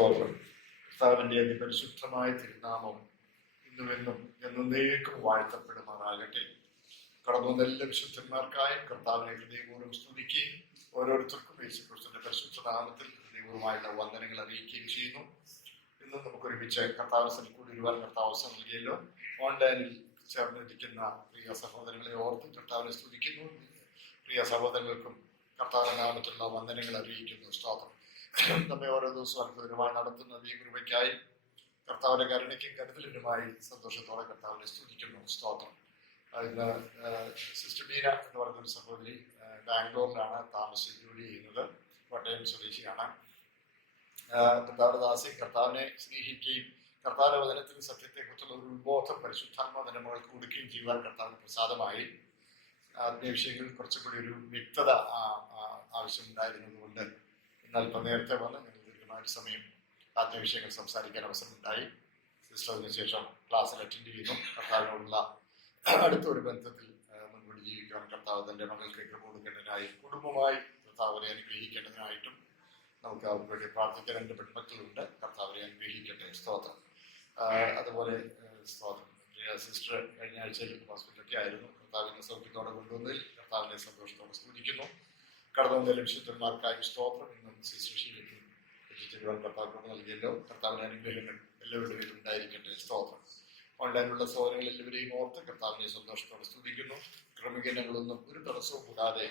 സ്തോത്രം. കർത്താവിന്റെ അതിപരിശുദ്ധമായ തിരുനാമം ഇന്നുമെന്നും എന്നേക്കും വാഴ്ത്തപ്പെടുമാറാകട്ടെ. കടന്നു വന്ന എല്ലാ വിശുദ്ധന്മാർക്കായും കർത്താവിനെ ഹൃദയപൂർവ്വം സ്തുതിക്കുകയും ഓരോരുത്തർക്കും യേശുക്രിസ്തുവിന്റെ പരിശുദ്ധ നാമത്തിൽ ഹൃദയപൂർവ്വമായുള്ള വന്ദനങ്ങൾ അറിയിക്കുകയും ചെയ്യുന്നു. ഇന്നും നമുക്കൊരുമിച്ച് കർത്താവ് കൂടി ഒരുപാട് കർത്താവ് അവസരം നൽകിയല്ലോ. ഓൺലൈനിൽ ചേർന്നിരിക്കുന്ന പ്രിയ സഹോദരങ്ങളെ ഓർത്ത് കർത്താവിനെ സ്തുതിക്കുന്നു. പ്രിയ സഹോദരങ്ങൾക്കും കർത്താവിന്റെ നാമത്തിലുള്ള വന്ദനങ്ങൾ അറിയിക്കുന്നു. സ്തോത്രം. നമ്മെ ഓരോ ദിവസവും അത്ഭുതകരമായി നടത്തുന്ന ഈ കൃപയ്ക്കായി കർത്താവിന്റെ കരുണയ്ക്കും കരുതലിനുമായി സന്തോഷത്തോടെ കർത്താവിനെ സ്തുതിക്കുന്നു. സ്തോത്രം. ഇന്ന് സിസ്റ്റർ ബീന എന്ന് പറയുന്ന ഒരു സഹോദരി ബാംഗ്ലൂരിലാണ് താമസിച്ച് ജോലി ചെയ്യുന്നത്. കോട്ടയം സ്വദേശിയാണ്. കർത്താവിന്റെ ദാസി കർത്താവിനെ സ്നേഹിക്കുകയും കർത്താവിന്റെ വചനത്തിന് സത്യത്തെക്കുറിച്ചുള്ള ഒരു ഉത്ബോധം പരിശുദ്ധാത്മാ തന്നെ മകൾക്ക് കൊടുക്കുകയും ചെയ്യുവാൻ കർത്താവിന് പ്രസാദമായി. ആത്മീയ വിഷയങ്ങളിൽ കുറച്ചുകൂടി ഒരു വ്യക്തത ആവശ്യമുണ്ടായിരുന്നതുകൊണ്ട് അല്പം നേരത്തെ വന്ന് ഞങ്ങൾ ദീർഘമായൊരു സമയം ആത്മീയ വിഷയങ്ങൾ സംസാരിക്കാൻ അവസരമുണ്ടായി. സിസ്റ്റർ അതിനുശേഷം ക്ലാസ്സിൽ അറ്റൻഡ് ചെയ്യുന്നു. കർത്താവിനോടുള്ള അടുത്തൊരു ബന്ധത്തിൽ മുൻപോട്ട് ജീവിക്കുവാൻ കർത്താവ് തന്റെ മകൾക്ക് കൃപ കൊടുക്കേണ്ടതിനായി കുടുംബമായി കർത്താവിനെ അനുഗ്രഹിക്കേണ്ടതിനായിട്ടും നമുക്ക് അവർക്ക് വേണ്ടി പ്രാർത്ഥിക്കാൻ. 2 പെൺമക്കളുണ്ട്. കർത്താവിനെ അനുഗ്രഹിക്കട്ടെ. സ്തോത്രം. അതുപോലെ സ്തോത്രം. സിസ്റ്റർ കഴിഞ്ഞ ആഴ്ചയിൽ ഹോസ്പിറ്റലൊക്കെ ആയിരുന്നു. കർത്താവിനെ സൗഖ്യത്തോടെ കൊണ്ടുവന്നതിൽ കർത്താവിനെ സന്തോഷത്തോടെ സ്തുതിക്കുന്നു. കടന്നു വന്ന വിശുദ്ധന്മാർക്കായി സ്തോത്രം. ഇന്നും ശുശ്രൂഷയിലേക്ക് എത്തിച്ചേരുവാൻ കർത്താവ് നൽകിയല്ലോ. കർത്താവിന്റെ അനുഗ്രഹങ്ങൾ എല്ലാവരുടെ പേരും ഉണ്ടായിരിക്കട്ടെ. സ്തോത്രം. ഓൺലൈനിലുള്ള സഹോദരങ്ങൾ എല്ലാവരെയും ഓർത്ത് കർത്താവിനെ സന്തോഷത്തോടെ സ്തുതിക്കുന്നു. ക്രമീകരണങ്ങളൊന്നും ഒരു തടസ്സവും കൂടാതെ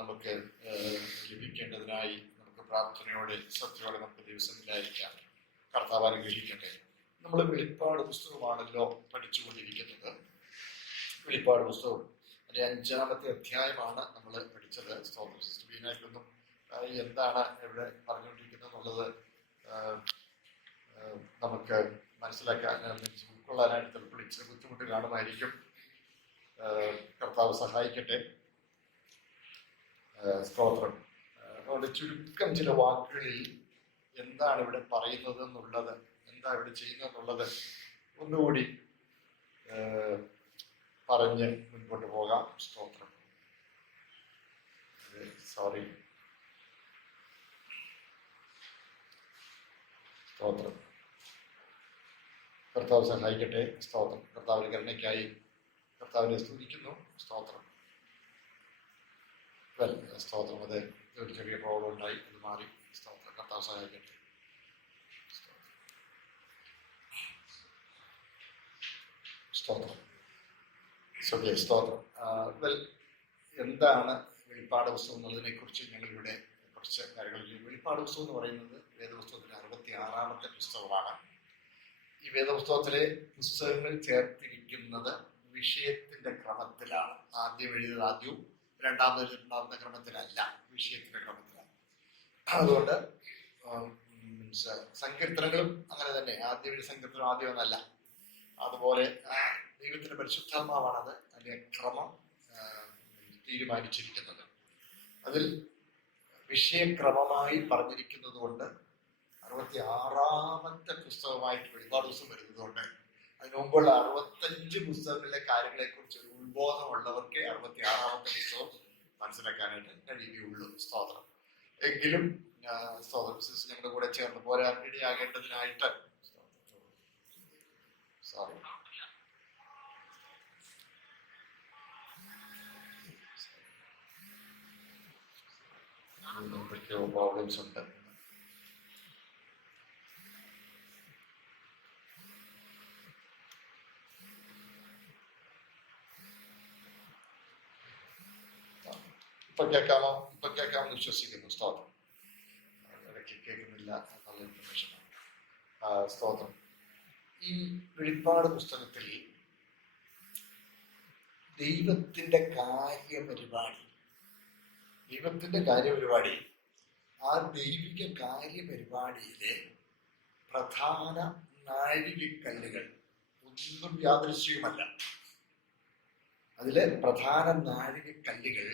നമുക്ക് ലഭിക്കേണ്ടതിനായി നമുക്ക് പ്രാർത്ഥനയോടെ സത്യയോടെ നമുക്ക് ദിവസമില്ലായിരിക്കാം. കർത്താവ് അനുഗ്രഹിക്കട്ടെ. നമ്മൾ വെളിപ്പാട് പുസ്തകമാണല്ലോ പഠിച്ചുകൊണ്ടിരിക്കുന്നത്. വെളിപ്പാട് പുസ്തകം അതിന്റെ 5-ാമത്തെ അധ്യായമാണ് നമ്മൾ പഠിച്ചത്. സ്തോത്രം. സിസ്റ്റർ ബീനായിട്ടൊന്നും എന്താണ് ഇവിടെ പറഞ്ഞുകൊണ്ടിരിക്കുന്നത് എന്നുള്ളത് നമുക്ക് മനസ്സിലാക്കാൻ ഉൾക്കൊള്ളാനായിട്ട് ചിലപ്പോൾ ഇച്ചിരി ബുദ്ധിമുട്ട് കാണുമായിരിക്കും. കർത്താവ് സഹായിക്കട്ടെ. സ്തോത്രം. അതുകൊണ്ട് ചുരുക്കം ചില വാക്കുകളിൽ എന്താണ് ഇവിടെ പറയുന്നത് എന്നുള്ളത്, എന്താ ഇവിടെ ചെയ്യുന്നത് എന്നുള്ളത് ഒന്നുകൂടി പറഞ്ഞ് മുൻപോട്ട് പോകാം. സ്തോത്രം. സോറി. സ്തോത്രം. കർത്താവ് സഹായിക്കട്ടെ. സ്തോത്രം. കർത്താവിന്റെ കരുണയ്ക്കായി കർത്താവിനെ സ്തുതിക്കുന്നു. സ്തോത്രം. സ്തോത്രം. അത് ഒരു ചെറിയ പ്രോബ്ലം ഉണ്ടായി, അത് മാറി. സ്തോത്രം. കർത്താവ് സഹായിക്കട്ടെ. സ്തോത്രം. സ്തോത്രം. എന്താണ് വെളിപ്പാട് പുസ്തകം എന്നുള്ളതിനെ കുറിച്ച് ഞങ്ങളിവിടെ കുറച്ച് കാര്യങ്ങൾ. വെളിപ്പാട് പുസ്തകം എന്ന് പറയുന്നത് വേദപുസ്തകത്തിലെ 66-ാമത്തെ പുസ്തകമാണ്. ഈ വേദപുസ്തകത്തിലെ പുസ്തകങ്ങൾ ചേർത്തിരിക്കുന്നത് വിഷയത്തിന്റെ ക്രമത്തിലാണ്. ആദ്യം എഴുതിയത് ആദ്യവും രണ്ടാമത് എഴുതിയിട്ടുണ്ടാകുന്ന ക്രമത്തിലല്ല, വിഷയത്തിന്റെ ക്രമത്തിലാണ്. അതുകൊണ്ട് സങ്കീർത്തനങ്ങളും അങ്ങനെ തന്നെ. ആദ്യം എഴുതിയ സങ്കീർത്തനം ആദ്യം ഒന്നല്ല. അതുപോലെ ദൈവത്തിന്റെ പരിശുദ്ധാത്മാവാണത് അതിന്റെ ക്രമം തീരുമാനിച്ചിരിക്കുന്നത്. അതിൽ വിഷയക്രമമായി പറഞ്ഞിരിക്കുന്നത് കൊണ്ട് 66-ാമത്തെ പുസ്തകമായിട്ട് വെളിപ്പാട് പുസ്തകം വരുന്നത് കൊണ്ട് അതിന് മുമ്പുള്ള 65 പുസ്തകങ്ങളിലെ കാര്യങ്ങളെ കുറിച്ച് ഒരു ഉത്ബോധമുള്ളവർക്ക് 66-ാമത്തെ പുസ്തകം മനസ്സിലാക്കാനായിട്ട് കഴിയുകയുള്ളൂ. സ്തോത്രം. എങ്കിലും സ്തോത്രം ഞങ്ങളുടെ കൂടെ ചേർന്ന് പോരാൻ ഇടയാകേണ്ടതിനായിട്ട് സോറി എന്തൊക്കെയോ പ്രോബ്ലംസ് ഉണ്ട്. ഇപ്പൊ കേൾക്കാമെന്ന് വിശ്വസിക്കുന്നു. സ്തോത്രം. ഇടയ്ക്ക് കേൾക്കുന്നില്ല എന്നുള്ള ഇൻഫർമേഷനാണ്. സ്തോത്രം. ഈ വെളിപ്പാട് പുസ്തകത്തിൽ ദൈവത്തിന്റെ കാര്യപരിപാടി ആ ദൈവിക കാര്യപരിപാടിയിലെ പ്രധാന നാഴികക്കല്ലുകൾ ഒന്നും യാദൃശ്ചികമല്ല. അതിലെ പ്രധാന നാഴികക്കല്ലുകൾ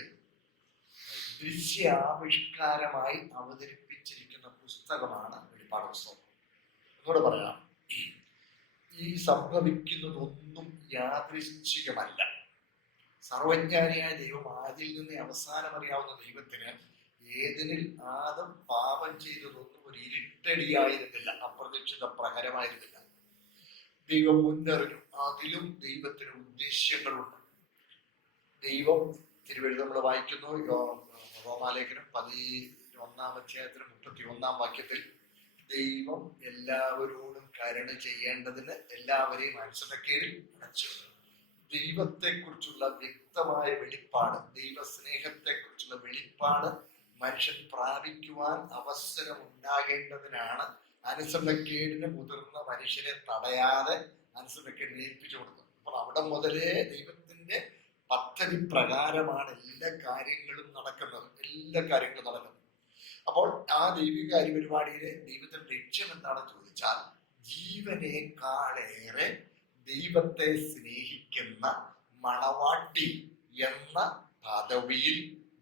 ദൃശ്യാവിഷ്കാരമായി അവതരിപ്പിച്ചിരിക്കുന്ന പുസ്തകമാണ് വെളിപ്പാട് പുസ്തകം. എന്നോട് പറയാം, ഈ സംഭവിക്കുന്നതൊന്നും യാദൃശ്ചികമല്ല. സർവജ്ഞാനിയായ ദൈവം, ആദ്യം നിന്ന് അവസാനം അറിയാവുന്ന ദൈവത്തിന് ഏതിനിൽ ആദം പാപം ചെയ്തതൊന്നും ഒരു ഇരുട്ടടിയായിരുന്നില്ല, അപ്രതീക്ഷിത പ്രഹരമായിരുന്നില്ല. ദൈവം മുന്നറിഞ്ഞു. അതിലും ദൈവത്തിന് ഉദ്ദേശ്യങ്ങളുണ്ട്. ദൈവം തിരുവെഴുത്ത് നമ്മൾ വായിക്കുന്നു, റോമാലേഖനം 11 31 ദൈവം എല്ലാവരോടും കരുണ ചെയ്യേണ്ടതിന് എല്ലാവരെയും അനുസരണക്കേടിൽ അടച്ചു. ദൈവത്തെക്കുറിച്ചുള്ള വ്യക്തമായ വെളിപ്പാട്, ദൈവസ്നേഹത്തെക്കുറിച്ചുള്ള വെളിപ്പാട് മനുഷ്യൻ പ്രാപിക്കുവാൻ അവസരം ഉണ്ടാകേണ്ടതിനാണ് അനുസരണക്കേടിന് മുതിർന്ന മനുഷ്യരെ തടയാതെ അനുസരണക്കേടിനെ ഏൽപ്പിച്ചു കൊടുക്കുന്നത്. അപ്പോൾ അവിടെ മുതലേ ദൈവത്തിന്റെ പദ്ധതി പ്രകാരമാണ് എല്ലാ കാര്യങ്ങളും നടക്കുന്നത്. അപ്പോൾ ആ ദൈവിക കാര്യപരിപാടിയിലെ ദൈവത്തിന്റെ ലക്ഷ്യം എന്താണെന്ന് ചോദിച്ചാൽ, ജീവനേക്കാളേറെ ദൈവത്തെ സ്നേഹിക്കുന്ന മണവാട്ടി എന്ന പദവിയിൽ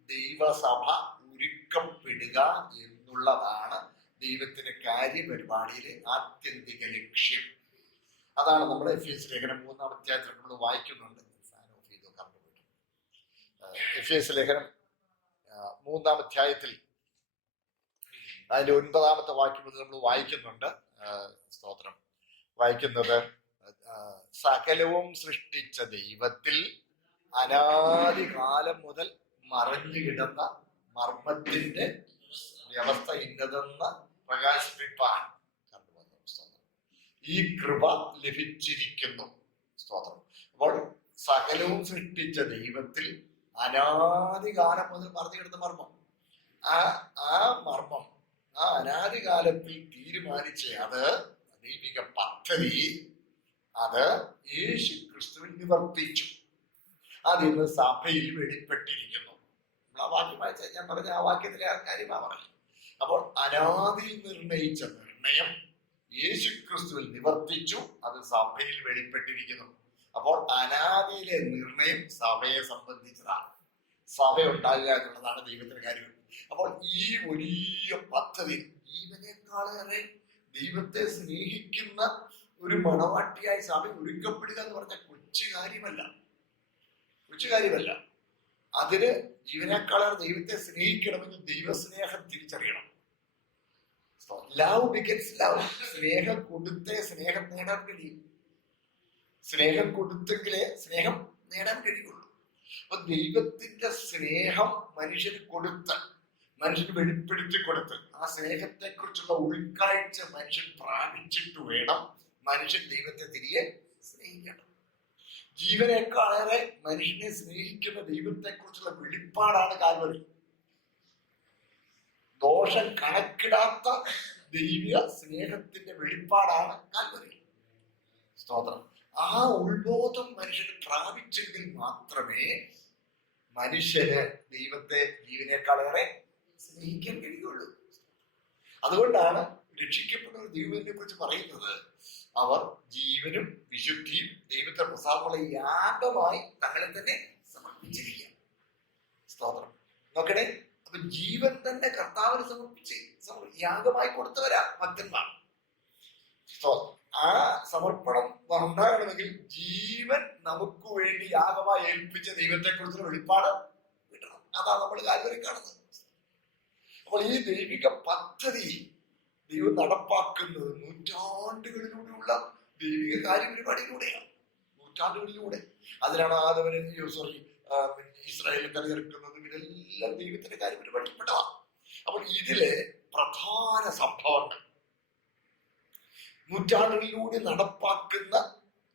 ദൈവസഭ ഒരുക്കപ്പെടുക എന്നുള്ളതാണ് ദൈവത്തിന്റെ കാര്യപരിപാടിയിലെ ആത്യന്തിക ലക്ഷ്യം. അതാണ് നമ്മൾ എഫേസ്യ ലേഖനം 3 നമ്മൾ വായിക്കുന്നുണ്ട്. എഫേസ്യ ലേഖനം 3 അതിന്റെ 9 വാക്യം മുതൽ നമ്മൾ വായിക്കുന്നുണ്ട്. സ്തോത്രം. വായിക്കുന്നത്, സകലവും സൃഷ്ടിച്ച ദൈവത്തിൽ അനാദികാലം മുതൽ മറഞ്ഞു കിടന്ന മർമ്മത്തിന്റെ വ്യവസ്ഥ ഇന്നതെന്ന് പ്രകാശിപ്പിപ്പാൻ കണ്ടുവന്നു. സ്തോത്രം. ഈ കൃപ ലഭിച്ചിരിക്കുന്നു. സ്തോത്രം. അപ്പോൾ സകലവും സൃഷ്ടിച്ച ദൈവത്തിൽ അനാദികാലം മുതൽ മറഞ്ഞു കിടന്ന മർമ്മം, ആ മർമ്മം ആ അനാദികാലത്തിൽ തീരുമാനിച്ച അത് ദൈവിക പദ്ധതി, അത് യേശു ക്രിസ്തുവിൽ നിവർത്തിച്ചു. അതിന്ന് സഭയിൽ വെളിപ്പെട്ടിരിക്കുന്നു. ആ വാക്യം വായിച്ച ഞാൻ പറഞ്ഞ ആ വാക്യത്തിലെ ആ കാര്യമാണ് പറഞ്ഞത്. അപ്പോൾ അനാദിയിൽ നിർണയിച്ച നിർണയം യേശു ക്രിസ്തുവിൽ നിവർത്തിച്ചു, അത് സഭയിൽ വെളിപ്പെട്ടിരിക്കുന്നു. അപ്പോൾ അനാദിയിലെ നിർണയം സഭയെ സംബന്ധിച്ചതാണ്. സഭ ഉണ്ടാകുക എന്നുള്ളതാണ് ദൈവത്തിന്റെ കാര്യം. അപ്പോൾ ഈ വലിയ പദ്ധതി, ജീവനേക്കാളേറെ ദൈവത്തെ സ്നേഹിക്കുന്ന ഒരു മണവാട്ടിയായി സഭ ഒരുക്കപ്പെടുക എന്ന് പറഞ്ഞ കൊച്ചു കാര്യമല്ല. അതിന് ജീവനേക്കാളേറെ ദൈവത്തെ സ്നേഹിക്കണമെങ്കിൽ ദൈവസ്നേഹം തിരിച്ചറിയണം. Love begins love. സ്നേഹം കൊടുത്തേ സ്നേഹം നേടാൻ കഴിയും. സ്നേഹം കൊടുത്തെങ്കിലേ സ്നേഹം നേടാൻ കഴിയുള്ളൂ. അപ്പൊ ദൈവത്തിന്റെ സ്നേഹം മനുഷ്യന് വെളിപ്പെടുത്തി കൊടുത്ത് ആ സ്നേഹത്തെ കുറിച്ചുള്ള ഉൾക്കാഴ്ച മനുഷ്യൻ പ്രാപിച്ചിട്ട് വേണം മനുഷ്യൻ ദൈവത്തെ തിരികെ സ്നേഹിക്കണം. ജീവനേക്കാളേറെ മനുഷ്യനെ സ്നേഹിക്കുന്ന ദൈവത്തെ കുറിച്ചുള്ള വെളിപ്പാടാണ് കാൽവരി. ദോഷം കണക്കിടാത്ത ദൈവിക സ്നേഹത്തിന്റെ വെളിപ്പാടാണ് കാൽവരി. സ്തോത്രം. ആ ഉത്ബോധം മനുഷ്യന് പ്രാപിച്ചെങ്കിൽ മാത്രമേ മനുഷ്യന് ദൈവത്തെ ജീവനേക്കാളേറെ സ്നേഹിക്കാൻ കഴിയുള്ളൂ. അതുകൊണ്ടാണ് രക്ഷിക്കപ്പെടുന്ന ദൈവത്തെ കുറിച്ച് പറയുന്നത്, അവർ ജീവനും വിശുദ്ധിയും ദൈവത്തെ പ്രസാദമുള്ള യാഗമായി തങ്ങളെ തന്നെ സമർപ്പിച്ചിരിക്കുക. സ്തോത്രം. നോക്കണേ, അപ്പൊ ജീവൻ തന്നെ കർത്താവിന് സമർപ്പിച്ച് യാഗമായി കൊടുത്തവരാ ഭക്തന്മാർ. ആ സമർപ്പണം ഉണ്ടാകണമെങ്കിൽ ജീവൻ നമുക്ക് വേണ്ടി യാഗമായി ഏൽപ്പിച്ച ദൈവത്തെ കുറിച്ചുള്ള വെളിപ്പാട് കിട്ടണം. അതാണ് നമ്മൾ കാൽവരി കാണുന്നത്. അപ്പോൾ ഈ ദൈവിക പദ്ധതി ദൈവം നടപ്പാക്കുന്നത് നൂറ്റാണ്ടുകളിലൂടെയുള്ള ദൈവിക കാര്യപരിപാടിയിലൂടെയാണ്. നൂറ്റാണ്ടുകളിലൂടെ. അതിനാണ് ഇസ്രായേലിൽ കലയിറക്കുന്നത്. ഇതെല്ലാം ദൈവത്തിന്റെ കാര്യപരിപാടിപ്പെട്ടതാണ്. അപ്പോൾ ഇതിലെ പ്രധാന സംഭവങ്ങൾ, നൂറ്റാണ്ടുകളിലൂടെ നടപ്പാക്കുന്ന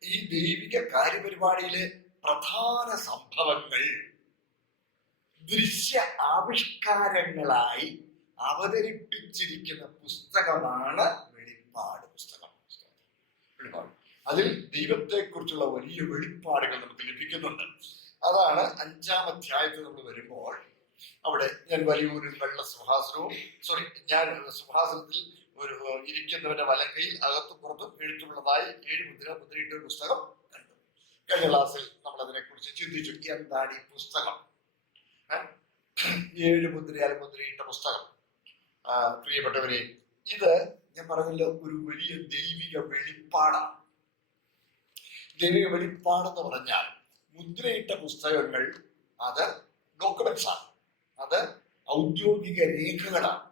ഈ ദൈവിക കാര്യപരിപാടിയിലെ പ്രധാന സംഭവങ്ങൾ ദൃശ്യ ആവിഷ്കാരങ്ങളായി അവതരിപ്പിച്ചിരിക്കുന്ന പുസ്തകമാണ് വെളിപ്പാട് പുസ്തകം. വെളിപ്പാട്. അതിൽ ദൈവത്തെക്കുറിച്ചുള്ള വലിയ വെളിപ്പാടുകൾ നമുക്ക് ലഭിക്കുന്നുണ്ട്. അതാണ് 5-ാം അധ്യായത്തിൽ നമ്മൾ വരുമ്പോൾ അവിടെ ഞാൻ വലിയൊരു വെള്ള സിംഹാസനവും സിംഹാസനത്തിൽ ഒരു ഇരിക്കുന്നവന്റെ വലങ്കയിൽ അകത്തും പുറത്തും എഴുത്തുള്ളതായി 7 മുദ്രയിട്ട ഒരു പുസ്തകം കണ്ടു. കഴിഞ്ഞ ക്ലാസ്സിൽ നമ്മൾ അതിനെ കുറിച്ച് ചിന്തിച്ചു. എന്താണ് ഈ പുസ്തകം? 7 മുദ്രയിട്ട പുസ്തകം. പ്രിയപ്പെട്ടവരെ, ഇത് ഞാൻ പറഞ്ഞല്ലോ ഒരു വലിയ ദൈവിക വെളിപ്പാടാണ്. ദൈവിക വെളിപ്പാടെന്ന് പറഞ്ഞാൽ മുദ്രയിട്ട പുസ്തകങ്ങൾ അത് ഡോക്യുമെന്റ്സ് ആണ്, അത് ഔദ്യോഗിക രേഖകളാണ്.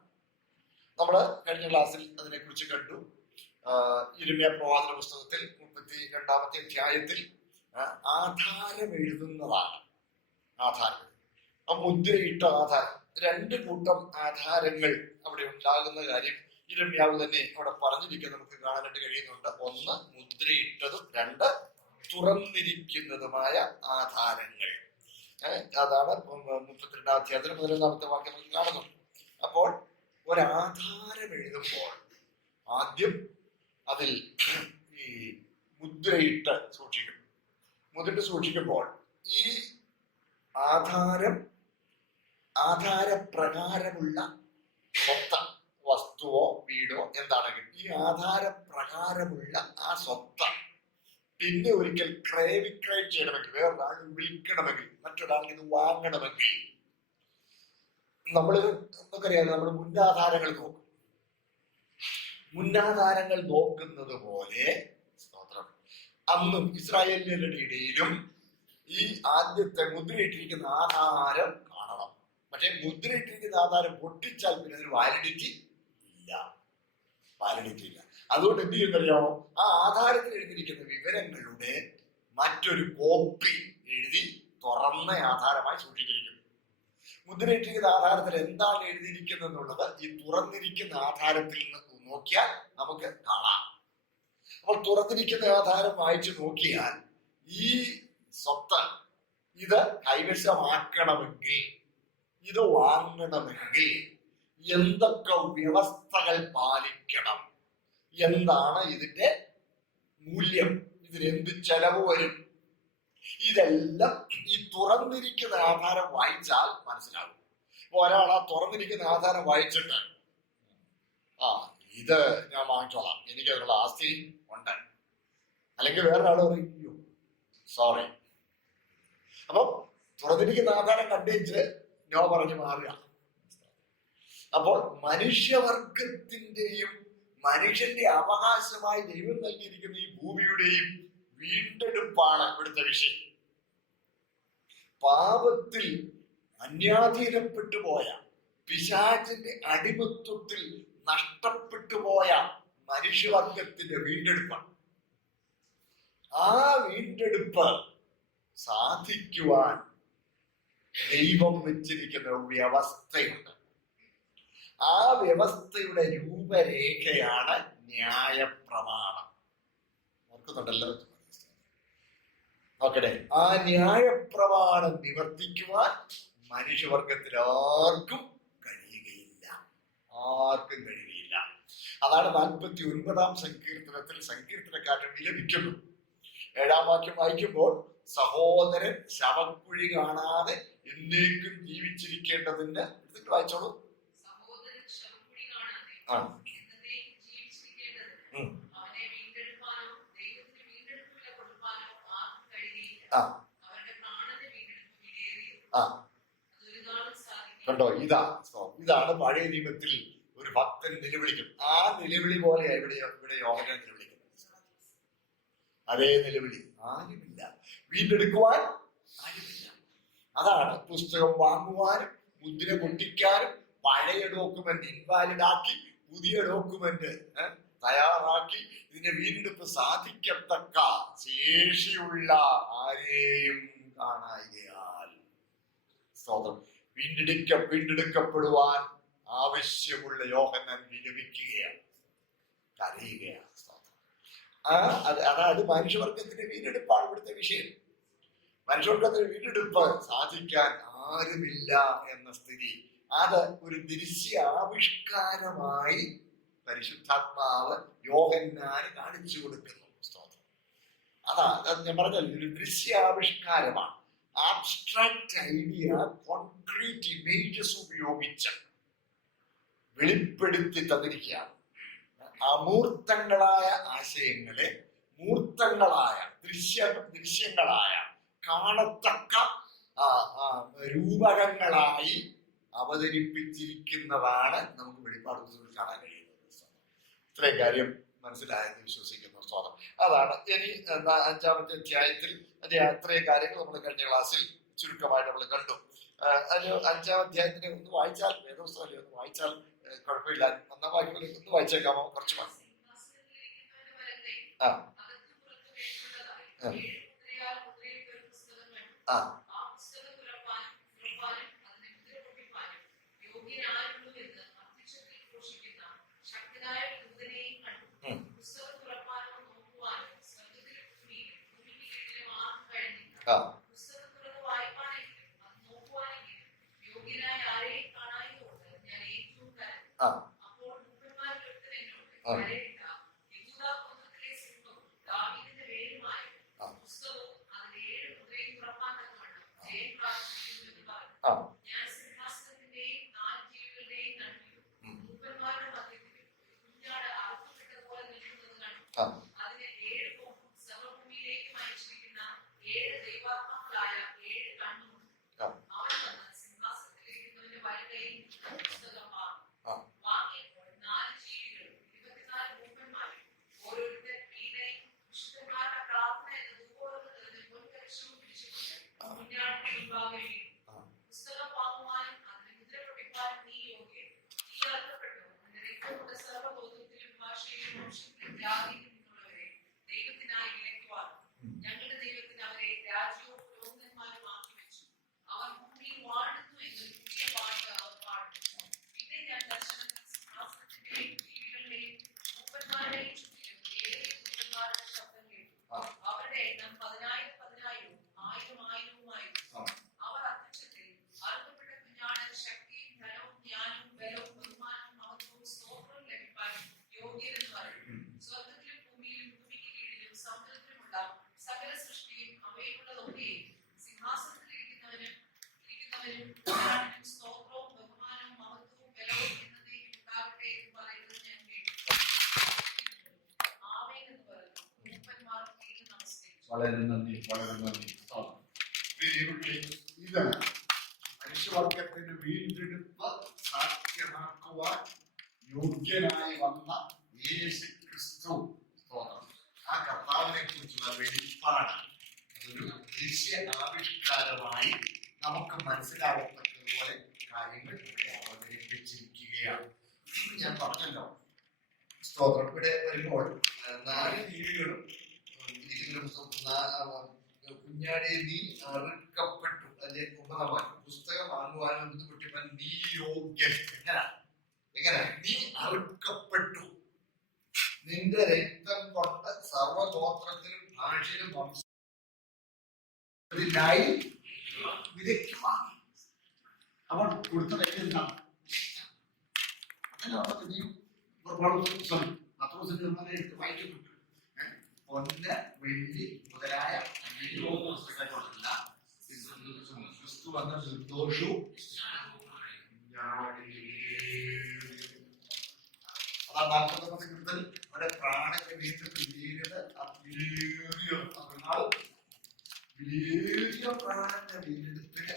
നമ്മൾ കഴിഞ്ഞ ക്ലാസ്സിൽ അതിനെക്കുറിച്ച് കണ്ടു. യിരെമ്യാ പ്രവാചന പുസ്തകത്തിൽ 32-ാമത്തെ അധ്യായത്തിൽ ആധാരം എഴുതുന്നതാണ്. ആധാരം, മുദ്രയിട്ട ആധാരം, 2 കൂട്ടം ആധാരങ്ങൾ അവിടെ ഉണ്ടാകുന്ന കാര്യം യിരെമ്യാവ് തന്നെ അവിടെ പറഞ്ഞിരിക്കുന്നത് നമുക്ക് കാണാനായിട്ട് കഴിയുന്നുണ്ട്. 1 മുദ്രയിട്ടതും, 2 തുറന്നിരിക്കുന്നതുമായ ആധാരങ്ങൾ. അതാണ് 32-ാം അധ്യായത്തിൽ 11-ാമത്തെ വാക്യം നമുക്ക് കാണുന്നുണ്ട്. അപ്പോൾ ഒരാധാരം എഴുതുമ്പോൾ ആദ്യം അതിൽ ഈ മുദ്രയിട്ട് സൂക്ഷിക്കും. മുദ്രയിട്ട് സൂക്ഷിക്കുമ്പോൾ ഈ ആധാരപ്രകാരമുള്ള സ്വത്ത്, വസ്തുവോ വീടോ എന്താണെങ്കിലും ഈ ആധാരപ്രകാരമുള്ള ആ സ്വത്ത് പിന്നെ ഒരിക്കൽ ക്രയവിക്രയം ചെയ്യണമെങ്കിൽ, വേറൊരാൾ വിൽക്കണമെങ്കിൽ, മറ്റൊരാൾക്ക് ഇത് വാങ്ങണമെങ്കിൽ നമുക്കറിയാം, നമ്മൾ മുന്നാധാരങ്ങൾ നോക്കും. മുന്നാധാരങ്ങൾ നോക്കുന്നത് പോലെ സ്തോത്രം അന്നും ഇസ്രായേലിയരുടെ ഇടയിലും ഈ ആദ്യത്തെ മുദ്രയിട്ടിരിക്കുന്ന ആധാരം കാണണം. പക്ഷെ മുദ്രയിട്ടിരിക്കുന്ന ആധാരം പൊട്ടിച്ചാൽ പിന്നെ അതിന് വാലിഡിറ്റി ഇല്ല. അതുകൊണ്ട് എന്ത് ചെയ്യുന്നറിയാമോ, ആ ആധാരത്തിൽ എഴുതിയിരിക്കുന്ന വിവരങ്ങളുടെ മറ്റൊരു കോപ്പി എഴുതി തുറന്ന ആധാരമായി സൂക്ഷിച്ചിരിക്കുന്നു. മുദ്രയിട്ടിരിക്കുന്ന ആധാരത്തിൽ എന്താണ് എഴുതിയിരിക്കുന്നത് എന്നുള്ളത് ഈ തുറന്നിരിക്കുന്ന ആധാരത്തിൽ നിന്ന് നോക്കിയാൽ നമുക്ക് കാണാം. അപ്പോൾ തുറന്നിരിക്കുന്ന ആധാരം വായിച്ചു നോക്കിയാൽ ഈ സ്വത്ത് ഇത് കൈവശമാക്കണമെങ്കിൽ, ഇത് വാങ്ങണമെങ്കിൽ എന്തൊക്കെ വ്യവസ്ഥകൾ പാലിക്കണം, എന്താണ് ഇതിന്റെ മൂല്യം, ഇതിനെന്ത് ചെലവ് വരും, ഇതെല്ലാം ഈ തുറന്നിരിക്കുന്ന ആധാരം വായിച്ചാൽ മനസ്സിലാവും. ഒരാൾ ആ തുറന്നിരിക്കുന്ന ആധാരം വായിച്ചിട്ട് ഇത് ഞാൻ വാങ്ങിച്ചോളാം, എനിക്ക് അതിനുള്ള ആസ്തി ഉണ്ട്, അല്ലെങ്കിൽ വേറൊരാൾ പറയും സോറി. അപ്പം തുറന്നിരിക്കുന്ന ആധാരം കണ്ടേച്ച് നോ പറഞ്ഞു മാറുക. അപ്പോൾ മനുഷ്യവർഗത്തിന്റെയും മനുഷ്യന്റെ അവകാശമായി ദൈവം നൽകിയിരിക്കുന്ന ഈ ഭൂമിയുടെയും വീണ്ടെടുപ്പാണ് ഇവിടുത്തെ വിഷയം. പാപത്തിൽ അന്യാധീനപ്പെട്ടു പോയ, പിശാചിന്റെ അടിമത്വത്തിൽ നഷ്ടപ്പെട്ടു പോയ മനുഷ്യവർഗത്തിന്റെ വീണ്ടെടുപ്പാണ്. ആ വീണ്ടെടുപ്പ് സാധിക്കുവാൻ ദൈവം വെച്ചിരിക്കുന്ന വ്യവസ്ഥയുണ്ട്. ആ വ്യവസ്ഥയുടെ രൂപരേഖയാണ് ന്യായപ്രമാണം. ഓർക്കുന്നുണ്ടല്ലോ? നോക്കട്ടെ, ആ ന്യായപ്രമാണം നിവർത്തിക്കുവാൻ മനുഷ്യവർഗത്തിൽ ആർക്കും കഴിയുകയില്ല. അതാണ് 49-ാം സങ്കീർത്തനത്തിൽ സങ്കീർത്തനക്കാരൻ വിലപിക്കുന്നു. 7-ാം വാക്യം വായിക്കുമ്പോൾ, സഹോദരൻ ശവക്കുഴി കാണാതെ എന്നേക്കും ജീവിച്ചിരിക്കേണ്ടതിന് വായിച്ചോളൂ. കണ്ടോ, ഇതാണ് പഴയ നിയമത്തിൽ ഒരു ഭക്തൻ നിലവിളിക്കും. ആ നിലവിളി പോലെ ഇവിടെ യോഹന്നാൻ നിലവിളിക്കുന്നത്. അതേ നിലവിളി. ആരുമില്ല, വീണ്ടെടുക്കുവാൻ ആരുമില്ല. അതാണ് പുസ്തകം വാങ്ങുവാനും മുദ്ര പൊട്ടിക്കാനും പഴയ ഡോക്യുമെന്റ് ഇൻവാലിഡ് ആക്കി പുതിയ ഡോക്യുമെന്റ് തയ്യാറാക്കി ഇതിന്റെ വീണ്ടെടുപ്പ് സാധിക്കത്തക്ക ശേഷിയുള്ള ആരെയും കാണായികയാൽ സ്തോത്രം വീണ്ടെടുക്കപ്പെടുവാൻ ആവശ്യമുള്ള യോഹന്നാൻ വിലപിക്കുകയാണ്, കരയുകയാണ്. അതായത് മനുഷ്യവർഗത്തിന്റെ വീണ്ടെടുപ്പാണ് ഇവിടുത്തെ വിഷയം. മനുഷ്യവർഗത്തിന്റെ വീണ്ടെടുപ്പ് സാധിക്കാൻ ആരുമില്ല എന്ന സ്ഥിതി, അത് ഒരു ദൃശ്യാവിഷ്കാരമായി പരിശുദ്ധാത്മാവ് യോഹന്നാന് കാണിച്ചു കൊടുക്കുന്നു. അതാ ഞാൻ പറഞ്ഞത്, ഒരു ദൃശ്യാവിഷ്കാരമാണ്. ആബ്സ്ട്രാക്ട് ഐഡിയ കോൺക്രീറ്റ് ഇമേജസ് ഉപയോഗിച്ച് വെളിപ്പെടുത്തി തന്നിരിക്കുകയാണ്. അമൂർത്തങ്ങളായ ആശയങ്ങളെ മൂർത്തങ്ങളായ ദൃശ്യങ്ങളായ കാണത്തക്ക രൂപകങ്ങളായി അവതരിപ്പിച്ചിരിക്കുന്നതാണ് നമുക്ക് വെളിപ്പാട് പുസ്തകത്തിൽ കാണാൻ കഴിയുന്നത്. ഇത്രയും കാര്യം മനസ്സിലായെന്ന് വിശ്വസിക്കുന്നു. സ്തോത്രം. അതാണ് ഇനി 5-ാമത്തെ അധ്യായത്തിൽ അത്രയും കാര്യങ്ങൾ നമ്മൾ കഴിഞ്ഞ ക്ലാസ്സിൽ ചുരുക്കമായിട്ട് നമ്മൾ കണ്ടു. അതിന് 5-ാം അധ്യായത്തിന് ഒന്ന് വായിച്ചാൽ, വേദപുസ്തകമല്ലേ, ഒന്ന് വായിച്ചാൽ കുഴപ്പമില്ല. 1-ാം വാക്യം ഒന്ന് വായിച്ചേക്കാമോ? കുറച്ച് വായിക്കും. ആ ആ ആ ആ ആ ആ ആ വളരെ നന്ദി, വളരെ നന്ദി. ഇത് മനുഷ്യവർഗത്തിന് വീണ്ടെടുപ്പ് സാധ്യമാക്കുവാൻ യോഗ്യനായി വന്ന യേശു ക്രിസ്തു. ആ കർത്താവിനെ കുറിച്ചുള്ള വെളിപ്പാട് ഒരു ദൃശ്യ ആവിഷ്കാരമായി നമുക്ക് മനസ്സിലാകത്തക്കതുപോലെ കാര്യങ്ങൾ അവതരിപ്പിച്ചിരിക്കുകയാണ്. ഞാൻ പറഞ്ഞല്ലോ, സ്തോത്രം. ഇവിടെ വരുമ്പോൾ 4 ജീവികളും കുഞ്ഞാടെ നീ അറുക്കപ്പെട്ടു, അതിന്റെ ഉപനവാൻ പുസ്തകം വാങ്ങുവാനും ബുദ്ധിമുട്ടിയപ്പോൾ നീ യോഗ്യൻ. എങ്ങനെ നീ അറുക്കപ്പെട്ടു, നിന്റെ രക്തം കൊണ്ട് സർവഗോത്രത്തിലും ഭാഷയിലും വംശത്തിനായി വിലയ്ക്കുവാൻ അവൻ കൊടുത്ത രക്തം എന്താണ്? നീ എടുത്ത് വായിക്കപ്പെട്ടു. പൊന്ന്, വെള്ളി മുതലായ ക്രിസ്തു വന്ന നിർദോഷവും അതാണ് 49 കീർത്തൻ. അവിടെ പ്രാണന്റെ വീട്ടിൽ വിലയേറിയ പ്രാണന്റെ വീണ്ടെടുപ്പിന്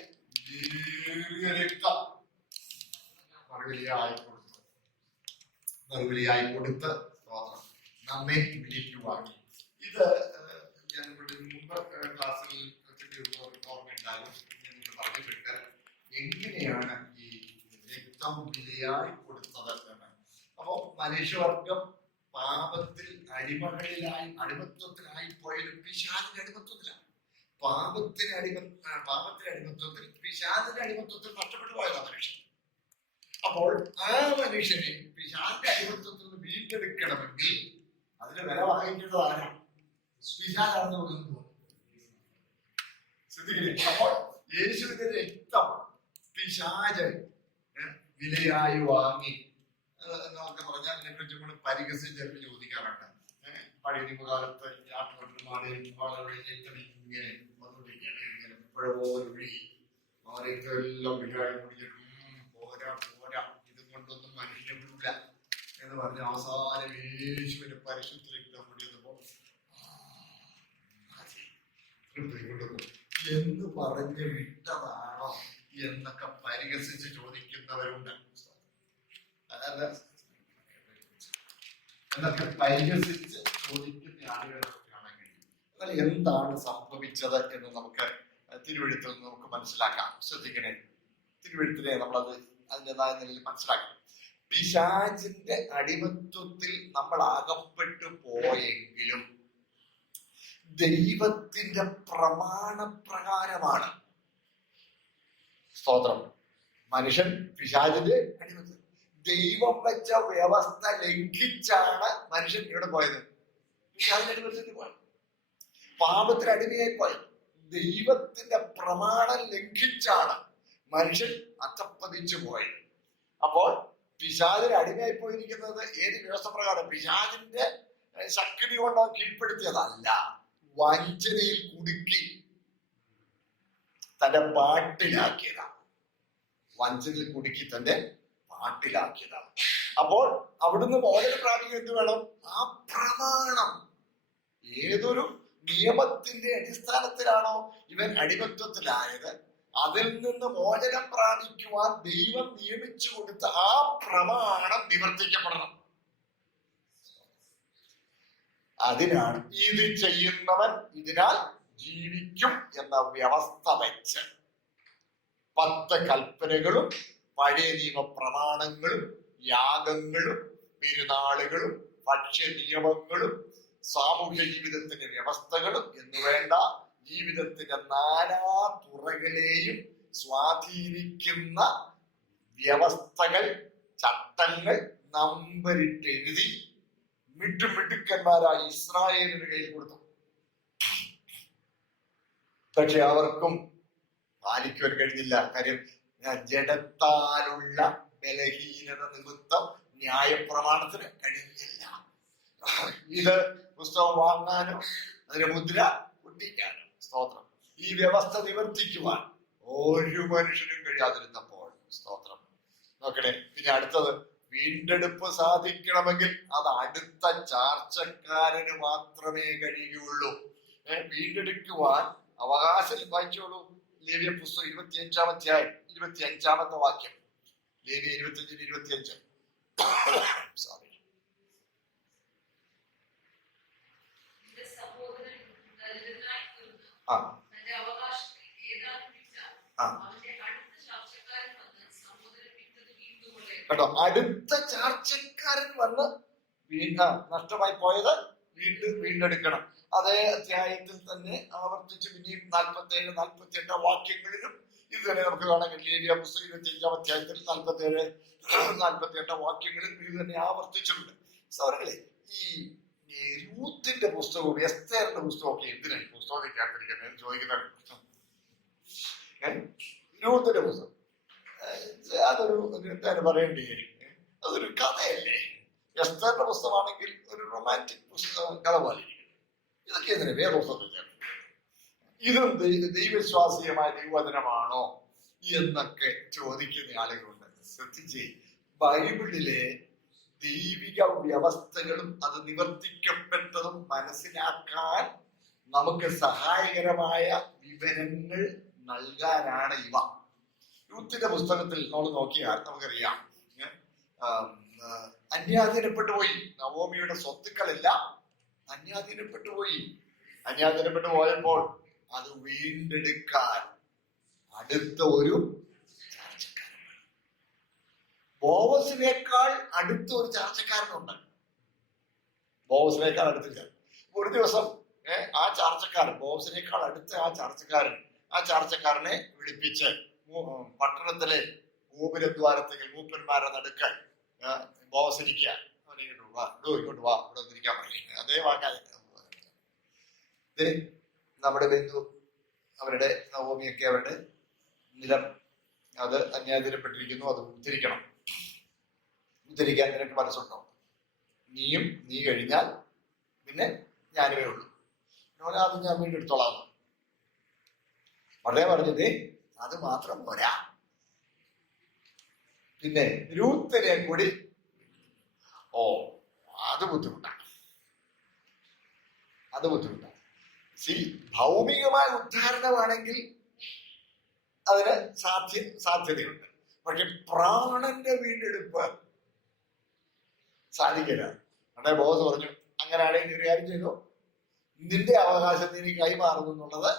വിലയേറിയ രക്തം മറുവിലയായി കൊടുത്ത് നമ്മെ വിളിക്കുവാൻ. ഇത് ഞാൻ ഇവിടെ മുമ്പ് ക്ലാസ്സിൽ ഓർമ്മയുണ്ടാകും. ഞാൻ പറഞ്ഞിട്ടുണ്ട് എങ്ങനെയാണ് ഈ രക്തം വിലയായി കൊടുത്തത് എന്ന്. അപ്പോ മനുഷ്യവർഗം പാപത്തിൽ അടിമത്വത്തിലായി പോയത് പിശാചിന്റെ അടിമത്വത്തിലാണ്. പാപത്തിന്റെ അടിമത്വത്തിൽ പിശാചിന്റെ അടിമത്വത്തിൽ നഷ്ടപ്പെട്ടു പോയതാണ് മനുഷ്യൻ. അപ്പോൾ ആ മനുഷ്യനെ പിശാചിന്റെ അടിമത്വത്തിൽ നിന്ന് വീണ്ടെടുക്കണമെങ്കിൽ അതിന് വില വാങ്ങിക്കേണ്ടത് ആരാണ്? പിശാചാണെന്ന് പറയുന്നത്. ശ്രദ്ധിക്കില്ലേ? അപ്പോൾ യേശുവിന്റെ രക്തം പിശാചൻ വിലയായി വാങ്ങി എന്നൊക്കെ പറഞ്ഞാൽ അതിനെക്കുറിച്ച് നമ്മൾ പരിഹസിച്ച് ചോദിക്കാറുണ്ട്. പഴയ നിയമകാലത്ത് ഇങ്ങനെ വന്നുകൊണ്ടിരിക്കുകയാണ്. ഇങ്ങനെ പുഴപോലൊഴി അവരെല്ലാം വിലയായി കുടിച്ചിട്ട് പോരാ ഇത് കൊണ്ടൊന്നും മനുഷ്യനെ വിടില്ല എന്ന് പറഞ്ഞ് അവസാനം യേശുവിന്റെ പരിശുദ്ധ രക്തം കൊണ്ടിരുന്നപ്പോൾ എന്ന് പറഞ്ഞ് വിട്ടതാണോ എന്നൊക്കെ പരിഹസിച്ച് ചോദിക്കുന്നവരുണ്ട്. എന്നൊക്കെ പരിഹസിച്ച് ചോദിക്കുന്ന ആളുകളൊക്കെ ആണെങ്കിൽ എന്നാൽ എന്താണ് സംഭവിച്ചത് എന്ന് നമുക്ക് തിരുവെഴുത്തിൽ നിന്ന് നമുക്ക് മനസ്സിലാക്കാം. ശ്രദ്ധിക്കണേ, തിരുവെഴുത്തിനെ നമ്മളത് അതിൻ്റെതായ നിലയിൽ മനസ്സിലാക്കണം. പിശാചിന്റെ അടിമത്വത്തിൽ നമ്മൾ അകപ്പെട്ടു പോയെങ്കിലും ദൈവത്തിന്റെ പ്രമാണപ്രകാരമാണ്. സ്തോത്രം. മനുഷ്യൻ പിശാചിന്റെ അടിമത്വം, ദൈവം വെച്ച വ്യവസ്ഥ ലംഘിച്ചാണ് മനുഷ്യൻ ഇവിടെ പോയത്. പിശാചിന്റെ അടിമത്വത്തിൽ പോയത്, പാപത്തിന് അടിമയായി പോയത്. ദൈവത്തിന്റെ പ്രമാണം ലംഘിച്ചാണ് മനുഷ്യൻ അധപ്പതിച്ചു പോയത്. അപ്പോൾ പിശാചിന് അടിമയായി പോയിരിക്കുന്നത് ഏത് വ്യവസ്ഥ പ്രകാരം? പിശാചിന്റെ ശക്തി കൊണ്ടോ കീഴ്പ്പെടുത്തിയതല്ല, വഞ്ചനയിൽ കുടുക്കി തന്റെ പാട്ടിലാക്കിയതാണ്. വഞ്ചനയിൽ കുടുക്കി തന്റെ പാട്ടിലാക്കിയതാണ്. അപ്പോൾ അവിടുന്ന് മോചനം പ്രാപിക്കാൻ എന്ത് വേണം? ആ പ്രമാണം. ഏതൊരു നിയമത്തിന്റെ അടിസ്ഥാനത്തിലാണോ ഇവൻ അടിമത്വത്തിലായത്, അതിൽ നിന്ന് മോചനം പ്രാപിക്കുവാൻ ദൈവം നിയമിച്ചു കൊടുത്ത ആ പ്രമാണം നിവർത്തിക്കപ്പെടണം. അതിനാണ് ഇത് ചെയ്യുന്നവൻ ഇതിനാൽ ജീവിക്കും എന്ന വ്യവസ്ഥ വെച്ച് 10 കൽപ്പനകളും പഴയ നിയമ പ്രമാണങ്ങളും യാഗങ്ങളും പെരുന്നാളുകളും ഭക്ഷ്യ നിയമങ്ങളും സാമൂഹ്യ ജീവിതത്തിന്റെ വ്യവസ്ഥകളും എന്നുവേണ്ട ജീവിതത്തിന്റെ നാനാ തുറകളെയും സ്വാധീനിക്കുന്ന വ്യവസ്ഥകൾ, ചട്ടങ്ങൾ നമ്പരിട്ടെഴുതി മിടുക്കന്മാരായ ഇസ്രായേലിന്റെ കയ്യിൽ കൊടുത്തു. പക്ഷെ അവർക്കും പാലിക്കുവാൻ കഴിഞ്ഞില്ല. കാര്യം ജഡത്താലുള്ള ബലഹീനത നിമിത്തം ന്യായപ്രമാണത്തിന് കഴിഞ്ഞില്ല. ഇത് പുസ്തകം വാങ്ങാനോ അതിന് മുദ്ര ഒട്ടിക്കാനോ, സ്തോത്രം, ഈ വ്യവസ്ഥ നിവർത്തിക്കുവാൻ ഒരു മനുഷ്യനും കഴിയാതിരുന്നപ്പോൾ, സ്തോത്രം. നോക്കണേ, പിന്നെ അടുത്തത്, വീണ്ടെടുപ്പ് സാധിക്കണമെങ്കിൽ അത് അടുത്ത ചാർച്ചക്കാരന് മാത്രമേ കഴിയുകയുള്ളൂ. വീണ്ടെടുക്കുവാൻ അവകാശം വായിച്ചോളൂ. ലേവ്യ പുസ്തകം 25-ാം അധ്യായം 25-ാമത്തെ വാക്യം. ലേവ്യ 25-25. സോറി. കേട്ടോ, അടുത്ത ചാർച്ചക്കാരൻ വന്ന് നഷ്ടമായി പോയത് വീണ്ടെടുക്കണം. അതേ അധ്യായത്തിൽ തന്നെ ആവർത്തിച്ച് പിന്നെയും 47, 48 വാക്യങ്ങളിലും ഇത് തന്നെ നമുക്ക് കാണാൻ കഴിയും. ലേവ്യ പുസ്തകം 25-ാം അധ്യായത്തിൽ 47, 48 വാക്യങ്ങളിൽ ഇത് തന്നെ ആവർത്തിച്ചിട്ടുണ്ട്. സൗരങ്ങളെ, ഈ രൂത്തിന്റെ പുസ്തകവും എസ്തേറിന്റെ പുസ്തകവും ഒക്കെ എന്തിനാണ് പുസ്തകം ചേർത്തിരിക്കുന്നത് ചോദിക്കുന്ന രൂത്തിന്റെ പുസ്തകം അതൊരു എന്താണ് പറയേണ്ടി, അതൊരു കഥയല്ലേ. എസ്തേറിന്റെ പുസ്തകമാണെങ്കിൽ ഒരു റൊമാൻറ്റിക് പുസ്തകം, കഥ പോലെ. ഇതൊക്കെ എന്തിനാ വേദപുസ്തകത്തിൽ ചേർത്ത്? ഇതും ദൈവവിശ്വാസീയമായ ദൈവവചനമാണോ എന്നൊക്കെ ചോദിക്കുന്ന ആളുകളുണ്ട്. ശ്രദ്ധിച്ചേ, ബൈബിളിലെ ദൈവിക വ്യവസ്ഥകളും അത് നിവർത്തിക്കപ്പെട്ടതും മനസ്സിലാക്കാൻ നമുക്ക് സഹായകരമായ വിവരങ്ങൾ നൽകാനാണ് ഇവ. യൂത്തിന്റെ പുസ്തകത്തിൽ നമ്മൾ നോക്കിയാൽ നമുക്കറിയാം, അന്യാധീനപ്പെട്ടു പോയി. നവോമിയുടെ സ്വത്തുക്കളെല്ലാം അന്യാധീനപ്പെട്ടു പോയി. അന്യാധീനപ്പെട്ടു പോയപ്പോൾ അത് വീണ്ടെടുക്കാൻ അടുത്ത ഒരു ചാർച്ചക്കാരൻ, ബോവസിനേക്കാൾ അടുത്ത ഒരു ചാർച്ചക്കാരനുണ്ട്. ബോവസിനേക്കാൾ അടുത്തില്ല. ഒരു ദിവസം ആ ചാർച്ചക്കാരൻ, ബോവസിനേക്കാൾ അടുത്ത ആ ചാർച്ചക്കാരനെ വിളിപ്പിച്ച് പട്ടണത്തിലെ ഗോപുരദ്വാരത്തിൽ മൂപ്പന്മാരെ നടുക്കാൻ ബോവസിരിക്കുക. അവനെ ഇങ്ങോട്ട് വാ, ഇവിടെ വന്നിരിക്കാൻ പറയും. അതേ വാക്കാതെ നമ്മുടെ ബന്ധു, അവരുടെ നവോമിയൊക്കെ അവരുടെ നിലം അത് അന്യാധീനപ്പെട്ടിരിക്കുന്നു, അത് ഉദ്ധരിക്കണം. ഉദ്ധരിക്കാൻ നിനക്ക് മനസ്സുണ്ടോ? നീ കഴിഞ്ഞാൽ പിന്നെ ഞാനുമേ ഉള്ളൂ. അത് ഞാൻ വീണ്ടും എടുത്തോളാം. വളരെ പറഞ്ഞത് അത് മാത്രം പോരാ, പിന്നെ രൂത്തിനെ കൂടി. അത് ബുദ്ധിമുട്ടാണ്. ഭൗമികമായ ഉദ്ധാരണമാണെങ്കിൽ അതിന് സാധ്യതയുണ്ട്. പക്ഷെ പ്രാണന്റെ വീണ്ടെടുപ്പ് സാധിക്കില്ല. അവിടെ ബോസ് പറഞ്ഞു, അങ്ങനെയാണെങ്കിൽ ഒരു കാര്യം ചെയ്തോ, നിന്റെ അവകാശം നീ കൈമാറുന്നു എന്നുള്ളത്.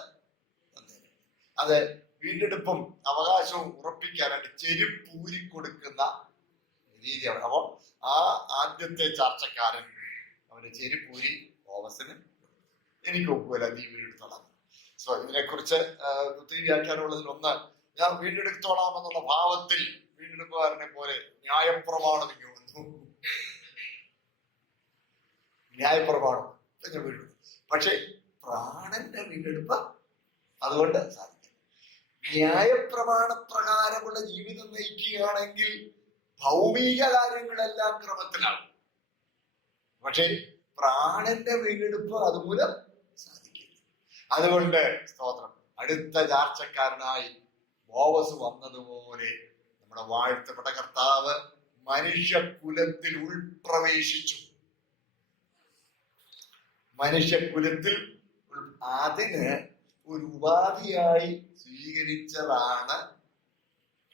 അത് വീണ്ടെടുപ്പും അവകാശവും ഉറപ്പിക്കാനായിട്ട് ചെരുപ്പൂരി കൊടുക്കുന്ന രീതിയാണ്. അപ്പൊ ആ ആദ്യത്തെ ചാർച്ചക്കാരൻ അവന്റെ ചെരുപ്പൂരി ബോവസിന് എനിക്ക് ഒപ്പുമില്ല, നീ വീണ്ടെടുത്തോളാം. സോ ഇതിനെക്കുറിച്ച് ഒത്തിരി വ്യാഖ്യാനമുള്ളതിൽ ഒന്ന്, ഞാൻ വീണ്ടെടുത്തോളാം എന്നുള്ള ഭാവത്തിൽ വീണ്ടെടുപ്പുകാരനെ പോലെ ന്യായപ്രമാണം ഇങ്ങ് വന്നു. ന്യായപ്രമാണം ഞാൻ വീണ്ടെടുക്കും, പക്ഷെ പ്രാണന്റെ വീണ്ടെടുപ്പ് അതുകൊണ്ട് സാധിക്കും. ന്യായപ്രമാണ പ്രകാരമുള്ള ജീവിതം നയിക്കുകയാണെങ്കിൽ ഭൗമിക കാര്യങ്ങളെല്ലാം ക്രമത്തിലാവും, പക്ഷെ പ്രാണന്റെ വീണ്ടെടുപ്പ് അതുമൂലം സാധിക്കില്ല. അതുകൊണ്ട് സ്തോത്രം, അടുത്ത ചാർച്ചക്കാരനായി ബോവസ് വന്നതുപോലെ നമ്മുടെ വാഴ്ത്തപ്പെട്ട കർത്താവ് മനുഷ്യകുലത്തിൽ ഉൾപ്രവേശിച്ചു. മനുഷ്യകുലത്തിൽ അതിന് ഒരു ഉപാധിയായി സ്വീകരിച്ചതാണ്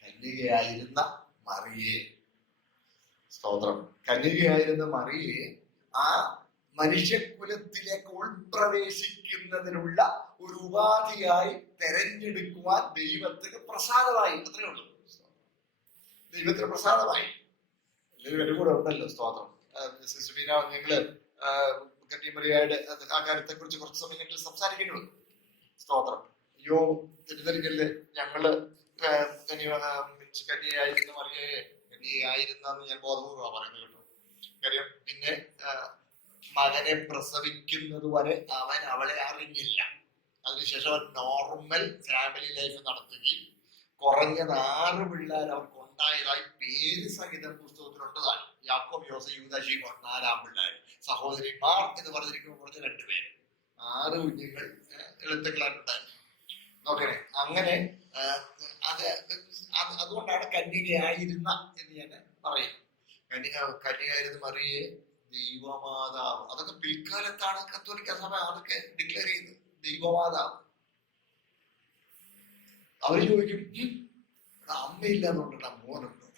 കന്യകയായിരുന്ന മറിയെ. സ്തോത്രം, കന്യകയായിരുന്ന മറിയെ ആ മനുഷ്യകുലത്തിലേക്ക് ഉൾപ്രവേശിക്കുന്നതിനുള്ള ഒരു ഉപാധിയായി തെരഞ്ഞെടുക്കുവാൻ ദൈവത്തിന് പ്രസാദമായി. അത്രേ ഉള്ളൂ, ദൈവത്തിന് പ്രസാദമായി. എല്ലാവരും കൂടെ ഉണ്ടല്ലോ. സ്തോത്രം. നിങ്ങള് കന്യമറിയായിട്ട് ആ കാര്യത്തെ കുറിച്ച് കുറച്ച് സമയം ഞങ്ങൾ സംസാരിക്കേണ്ടി വന്നു. സ്തോത്രം. അയ്യോ, തെറ്റിദ്ധരിക്കല്ലേ, ഞങ്ങള് കന്യയായിരുന്ന മറിയയെ കന്യയായിരുന്നെന്ന് ഞാൻ ബോധപൂർവ്വം പറയുന്നത് കേട്ടോ. കാര്യം പിന്നെ മകനെ പ്രസവിക്കുന്നത് വരെ അവൻ അവളെ അറിഞ്ഞില്ല. അതിനുശേഷം അവൻ നോർമൽ ഫാമിലി ലൈഫ് നടത്തുകയും കുറഞ്ഞത് 6 പിള്ളേർ അവർക്ക് ഉണ്ടായതായി പേര് സഹിതം പുസ്തകത്തിലുണ്ടതായി. യാക്കോബ്, യോസ, യൂദാ, ശീമോൻ, 4 പിള്ളേർ. സഹോദരിമാർ എന്ന് പറഞ്ഞിരിക്കുമ്പോൾ കുറച്ച് 2 പേര്, 6 കുഞ്ഞുങ്ങൾ എളുത്തുകളായിട്ടുണ്ടായിരുന്നു. നോക്കണേ, അങ്ങനെ അതുകൊണ്ടാണ് കന്യകയായിരുന്ന എന്ന് ഞാൻ പറയും. കന്യകയായിരുന്ന മറിയെ ദൈവമാതാവ്, അതൊക്കെ പിൽക്കാലത്താണ് കത്തോലിക്ക സഭ അതൊക്കെ ഡിക്ലെയർ ചെയ്തത്. ദൈവമാതാവ്. അവര് ചോദിക്കും, അമ്മയില്ലാന്നുണ്ടോ മോനുണ്ടോ?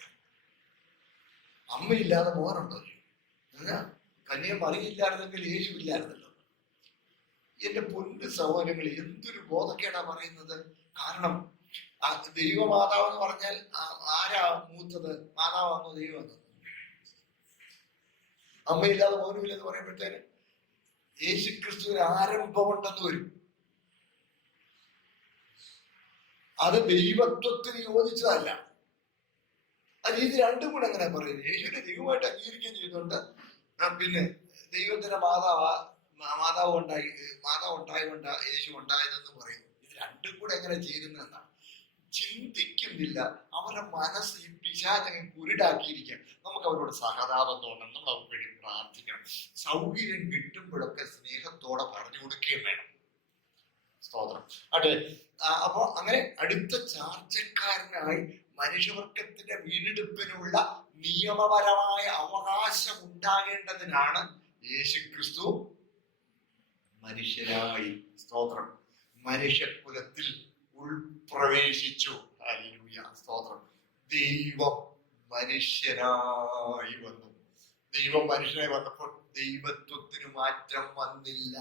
അമ്മയില്ലാതെ മോനുണ്ടോ? കന്യക മറിയില്ലായിരുന്നെങ്കിൽ യേശു ഇല്ലായിരുന്നല്ലോ. എന്റെ പൊന്നു സഹോദരങ്ങൾ, എന്തൊരു ബോധക്കേടാ പറയുന്നത്. കാരണം ദൈവമാതാവ് എന്ന് പറഞ്ഞാൽ ആരാ മൂത്തത്? മാതാവാണോ ദൈവമാണോ? അമ്മയില്ലാതെ മോനുമില്ലെന്ന് പറയുമ്പോഴത്തേന് യേശുക്രിസ്തുവിന് ആരംഭമുണ്ടെന്ന് വരും. അത് ദൈവത്വത്തിന് യോജിച്ചതല്ല. അത് ഇത് രണ്ടും കൂടെ അങ്ങനെ പറയുന്നത്. യേശുവിനെ ദൈവമായിട്ട് അംഗീകരിക്കുകയും ചെയ്യുന്നുണ്ട്, പിന്നെ ദൈവത്തിന്റെ മാതാവ് ഉണ്ടായതുകൊണ്ട് യേശു ഉണ്ടായതെന്ന് പറയുന്നു. ഇത് രണ്ടും കൂടെ എങ്ങനെ ചേരുന്നതെന്നാണ് ചിന്തിക്കുന്നില്ല. അവരുടെ മനസ്സ് ഈ പിശാചകൻ കുരുടാക്കിയിരിക്കാം. നമുക്ക് അവരോട് സഹതാപം തോന്നണം, നമ്മൾ അവർക്ക് വേണ്ടി പ്രാർത്ഥിക്കണം. സൗകര്യം കിട്ടുമ്പോഴൊക്കെ സ്നേഹത്തോടെ പറഞ്ഞു കൊടുക്കുകയും വേണം. സ്തോത്രം. അതെ, അപ്പൊ അങ്ങനെ അടുത്ത ചാർച്ചക്കാരനായി മനുഷ്യവർഗത്തിന്റെ വീണ്ടെടുപ്പിനുള്ള നിയമപരമായ അവകാശം ഉണ്ടാകേണ്ടതിനാണ് യേശുക്രിസ്തു മനുഷ്യരായി, സ്തോത്രം, മനുഷ്യകുലത്തിൽ ഉൾപ്രവേശിച്ചു. ഹല്ലേലൂയ, സ്തോത്രം. ദൈവം മനുഷ്യനായി വന്നു. ദൈവം മനുഷ്യനായി വന്നപ്പോൾ ദൈവത്വത്തിന് മാറ്റം വന്നില്ല.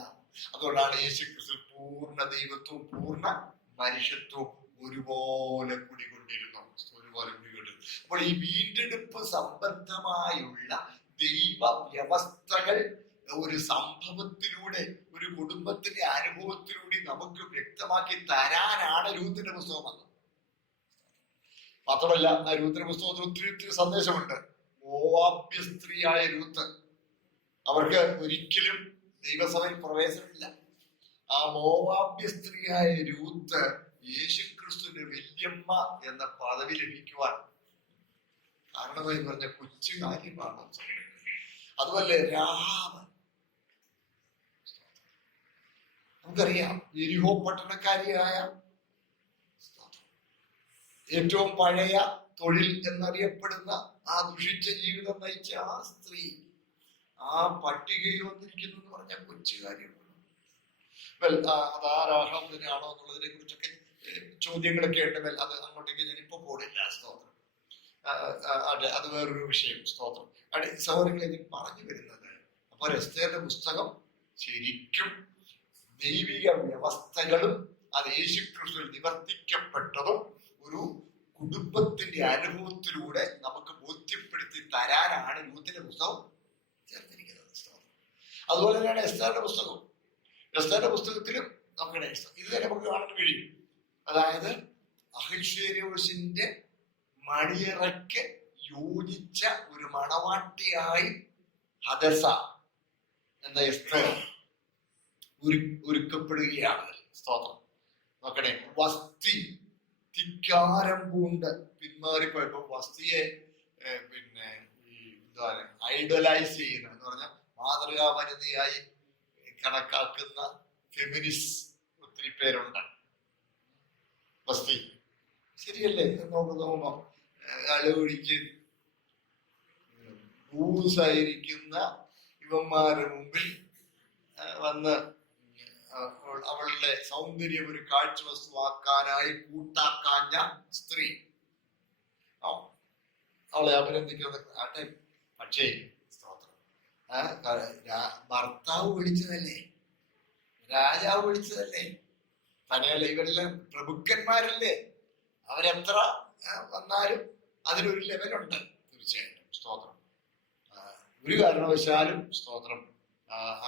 അതുകൊണ്ടാണ് യേശുക്രിസ്തു പൂർണ്ണ ദൈവത്വവും പൂർണ്ണ മനുഷ്യത്വവും ഒരുപോലെ കുടികൊണ്ടിരുന്നു. അപ്പോൾ ഈ വീണ്ടെടുപ്പ് സംബന്ധമായുള്ള ദൈവ വ്യവസ്ഥകൾ ഒരു സംഭവത്തിലൂടെ, ഒരു കുടുംബത്തിന്റെ അനുഭവത്തിലൂടെ നമുക്ക് വ്യക്തമാക്കി തരാനാണ് രൂത്തിന്റെ പുസ്തകം വന്നത്. മാത്രമല്ല, ആ രൂത്തിന്റെ പുസ്തകത്തിൽ ഒത്തിരി സന്ദേശമുണ്ട്. മോവാബ്യ സ്ത്രീയായ രൂത്ത്, അവർക്ക് ഒരിക്കലും ദൈവസഭയിൽ പ്രവേശനമില്ല. ആ മോവാബ്യ സ്ത്രീയായ രൂത്ത് യേശുക്രിസ്തുവിന്റെ വല്യമ്മ എന്ന പദവി ലഭിക്കുവാൻ കാരണമായി പറഞ്ഞ കൊച്ചു കാര്യമാണ്. അതുപോലെ രാഹാബ്, നമുക്കറിയാം, യെരിഹോ പട്ടണക്കാരിയായ ഏറ്റവും പഴയ തൊഴിൽ എന്നറിയപ്പെടുന്ന ആ ദുഷിച്ച ജീവിതം നയിച്ച ആ സ്ത്രീ ആ പട്ടികയിൽ വന്നിരിക്കുന്നു എന്ന് പറഞ്ഞാൽ കൊച്ചു കാര്യമാണ്. അത് ആ രാഹാബ് തന്നെയാണോ എന്നുള്ളതിനെ കുറിച്ചൊക്കെ ചോദ്യങ്ങളൊക്കെ ഉണ്ട്. അത് അങ്ങോട്ടേക്ക് ഞാനിപ്പോ പോണില്ല. സ്തോത്രം. അത് വേറൊരു വിഷയം. സ്തോത്രം. സഹോദരങ്ങളെ, ഞാൻ പറഞ്ഞു വരുന്നത്, അപ്പോൾ എസ്തേറിന്റെ പുസ്തകം ശരിക്കും ദൈവിക വ്യവസ്ഥകളും അത് യേശുക്രിസ്തുവിൽ നിവർത്തിക്കപ്പെട്ടതും ഒരു കുടുംബത്തിന്റെ അനുഭവത്തിലൂടെ നമുക്ക് ബോധ്യപ്പെടുത്തി തരാനാണ് രൂത്തിന്റെ പുസ്തകം ചേർത്തിരിക്കുന്നത്. അതുപോലെ തന്നെയാണ് എസ്തേറിന്റെ പുസ്തകവും. എസ്തേറിന്റെ പുസ്തകത്തിലും നമുക്ക് ഇത് നമുക്ക് കാണാൻ കഴിയും. അതായത് അഹശ്വേരോഷിന്റെ മണിയറയ്ക്ക് യോജിച്ച ഒരു മണവാട്ടിയായി ഹദസ എന്ന എസ്തേർ ഒരുക്കപ്പെടുകയാണ്. സ്തോത്രം. നോക്കണേ, വസ്തി ധിക്കാരം പൂണ്ട് പിന്മാറിപ്പോയപ്പോ വസ്തിയെ പിന്നെ എന്താണ് ഐഡലൈസ് ചെയ്യുന്ന എന്ന് പറഞ്ഞാൽ മാതൃകാ വനിതയായി കണക്കാക്കുന്ന ഫെമിനിസ്റ്റ് ഒത്തിരി പേരുണ്ട്. വസ്തി ശരിയല്ലേ? നോക്കുമ്പോ അലൊഴിക്ക് ൂസായിരിക്കുന്ന ഇവന്മാരുടെ മുമ്പിൽ വന്ന് അവളുടെ സൗന്ദര്യം ഒരു കാഴ്ച വസ്തുവാക്കാനായി കൂട്ടാക്കാഞ്ഞ സ്ത്രീ അവളെ അഭിനന്ദിക്കുന്നത് ആട്ടെ. പക്ഷേ ഭർത്താവ് വിളിച്ചതല്ലേ, രാജാവ് വിളിച്ചതല്ലേ, തന്നെയല്ല ഇവരെല്ലാം പ്രഭുക്കന്മാരല്ലേ, അവരെത്ര വന്നാലും അതിനൊരു ലെവലുണ്ട് തീർച്ചയായിട്ടും. സ്തോത്രം. ഒരു കാരണവശാലും സ്തോത്രം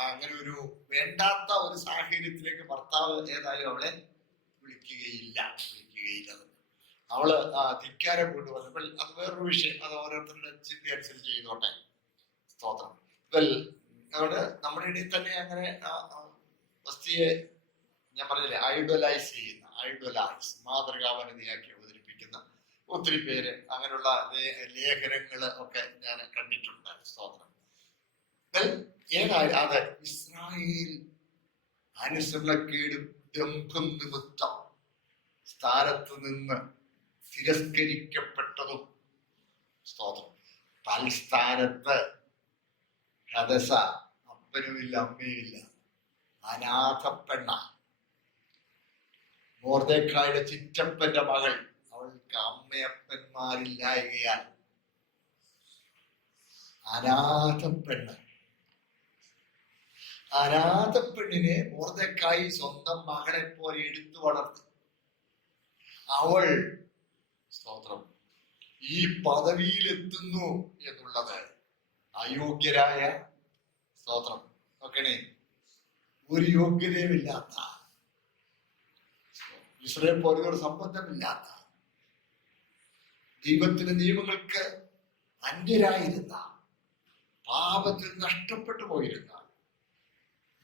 അങ്ങനെ ഒരു വേണ്ടാത്ത ഒരു സാഹചര്യത്തിലേക്ക് ഭർത്താവ് ഏതായാലും അവളെ വിളിക്കുകയില്ല. അവള് ധിക്കാരം കൊണ്ടുവന്നപ്പോൾ അത് വേറൊരു വിഷയം, അത് ഓരോരുത്തരുടെ ചിന്ത അനുസരിച്ച് ചെയ്തോട്ടെ. സ്തോത്രം. അവിടെ നമ്മുടെ ഇടയിൽ തന്നെ അങ്ങനെ വസ്തിയെ ഞാൻ പറഞ്ഞില്ലേ ഐഡലൈസ് മാതൃകാവനിതയാക്കി അവതരിപ്പിക്കുന്ന ഒത്തിരി പേര്, അങ്ങനെയുള്ള ലേഖനങ്ങൾ ഒക്കെ ഞാൻ കണ്ടിട്ടുണ്ട്. സ്തോത്രം. അത് ഇസ്രായേൽ അനുസരണക്കേടും ദമ്പം നിമിത്തം സ്ഥാനത്ത് നിന്ന് തിരസ്കരിക്കപ്പെട്ടതും. സ്തോത്രം. തൽസ്ഥാനത്ത് ഹദസ അപ്പനുമില്ല അമ്മയുമില്ല, അനാഥ പെണ്ണ, മൊർദെഖായിയുടെ ചിറ്റപ്പന്റെ മകൾ, അവൾക്ക് അമ്മയപ്പന്മാരില്ലായകയാൽ അനാഥ പെണ്ണ്. അനാഥ പെണ്ണിനെ മൊർദെഖായി സ്വന്തം മകളെ പോലെ എടുത്തു വളർത്തി. അവൾ സ്തോത്രം ഈ പദവിയിലെത്തുന്നു എന്നുള്ളത് അയോഗ്യരായ സ്തോത്രം നോക്കണേ ഒരു യോഗ്യതയുമില്ലാത്ത, ഇസ്രായേൽ പോലെയോട് സംബന്ധമില്ലാത്ത, ദൈവത്തിന്റെ നിയമങ്ങൾക്ക് അന്യരായിരുന്ന, പാപത്തിൽ നഷ്ടപ്പെട്ടു പോയിരുന്ന,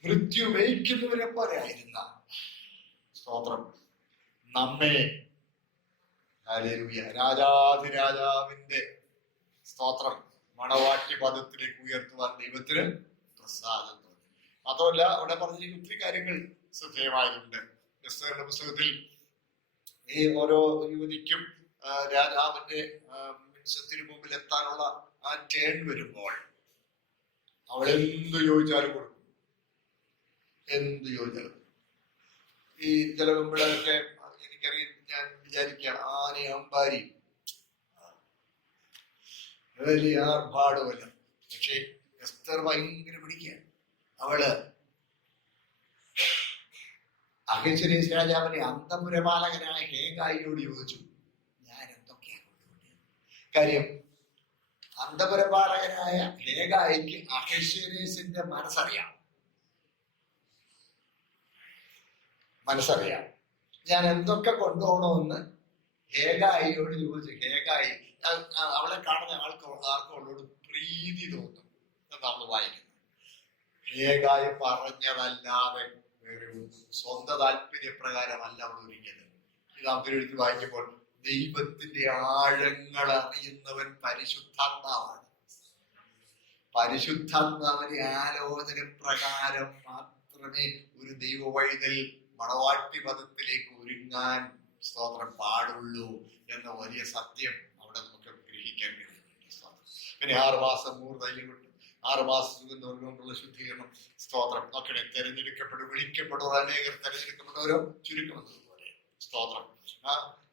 മൃത്യു വഹിക്കുന്നവരെ പോലെ ആയിരുന്ന സ്തോത്രം നമ്മെ രാജാധിരാജാവിന്റെ സ്തോത്രം മണവാട്ടി പദത്തിലേക്ക് ഉയർത്തുവാൻ ദൈവത്തിന് പ്രസാദം തോന്നി. മാത്രമല്ല അവിടെ പറഞ്ഞിരിക്കുന്ന ഒത്തിരി കാര്യങ്ങൾ ശ്രദ്ധേയമായതുണ്ട്. എസ്തേറിന്റെ പുസ്തകത്തിൽ ഈ ഓരോ യുവതിക്കും രാജാവിന്റെ മിൻസത്തിന് മുമ്പിൽ എത്താനുള്ള ആ ടേൺ വരുമ്പോൾ അവൾ എന്ത് ചോദിച്ചാലും കൊടുക്കും. എന്ത് ചോദിച്ചാലും. ഈ ചില പെമ്പിളൊക്കെ എനിക്കറിയാം, ഞാൻ വിചാരിക്കാം ആന അമ്പാരി വലിയ ആർഭാടുമല്ല. പക്ഷെ എസ്തർ ഭയങ്കര പിടിക്കുക. അവള് അഹശ്വേരോശ് രാജാവിനെ അന്തപുരപാലകനായ ഹേഗായിയോട് ചോദിച്ചു, ഞാൻ എന്തൊക്കെയാണ് കൊണ്ടുപോകുന്നത്? കാര്യം അന്തപുരപാലകനായ ഹേഗായിക്ക് അഹശ്വേരോശിന്റെ മനസ്സറിയാം. ഞാൻ എന്തൊക്കെ കൊണ്ടുപോകണമെന്ന് ഹേഗായിയോട് ചോദിച്ചു. ഹേഗായി അവളെ കാണുന്ന ആർക്കവളോട് പ്രീതി തോന്നും എന്നാണ് വായിക്കുന്നത്. ഹേഗായി പറഞ്ഞതല്ലാതെ വേറെ സ്വന്തം താല്പര്യപ്രകാരമല്ല അവൾ ഒരിക്കലും. ഇത് അവരെടുത്ത് വായിക്കുമ്പോൾ ദൈവത്തിന്റെ ആഴങ്ങൾ അറിയുന്നവൻ പരിശുദ്ധാത്മാവാണ്. പരിശുദ്ധാത്മാവിന്റെ ആലോചന പ്രകാരം മാത്രമേ ഒരു ദൈവ വൈതൽ മണവാട്ടി പദത്തിലേക്ക് ഒരുങ്ങാൻ സ്തോത്രം പാടുള്ളൂ എന്ന വലിയ സത്യം അവിടെ നമുക്ക് ഗ്രഹിക്കാൻ കഴിയുന്നുണ്ട്. പിന്നെ 6 മാസം മൂർധൈര്യം കൊണ്ട് 6 മാസം കൊണ്ടുള്ള ശുദ്ധീകരണം സ്തോത്രം നോക്കണേ. തെരഞ്ഞെടുക്കപ്പെടും, വിളിക്കപ്പെടും, അനേകർ തെരഞ്ഞെടുക്കപ്പെട്ടവരോ ചുരുക്കമെന്നതുപോലെ സ്തോത്രം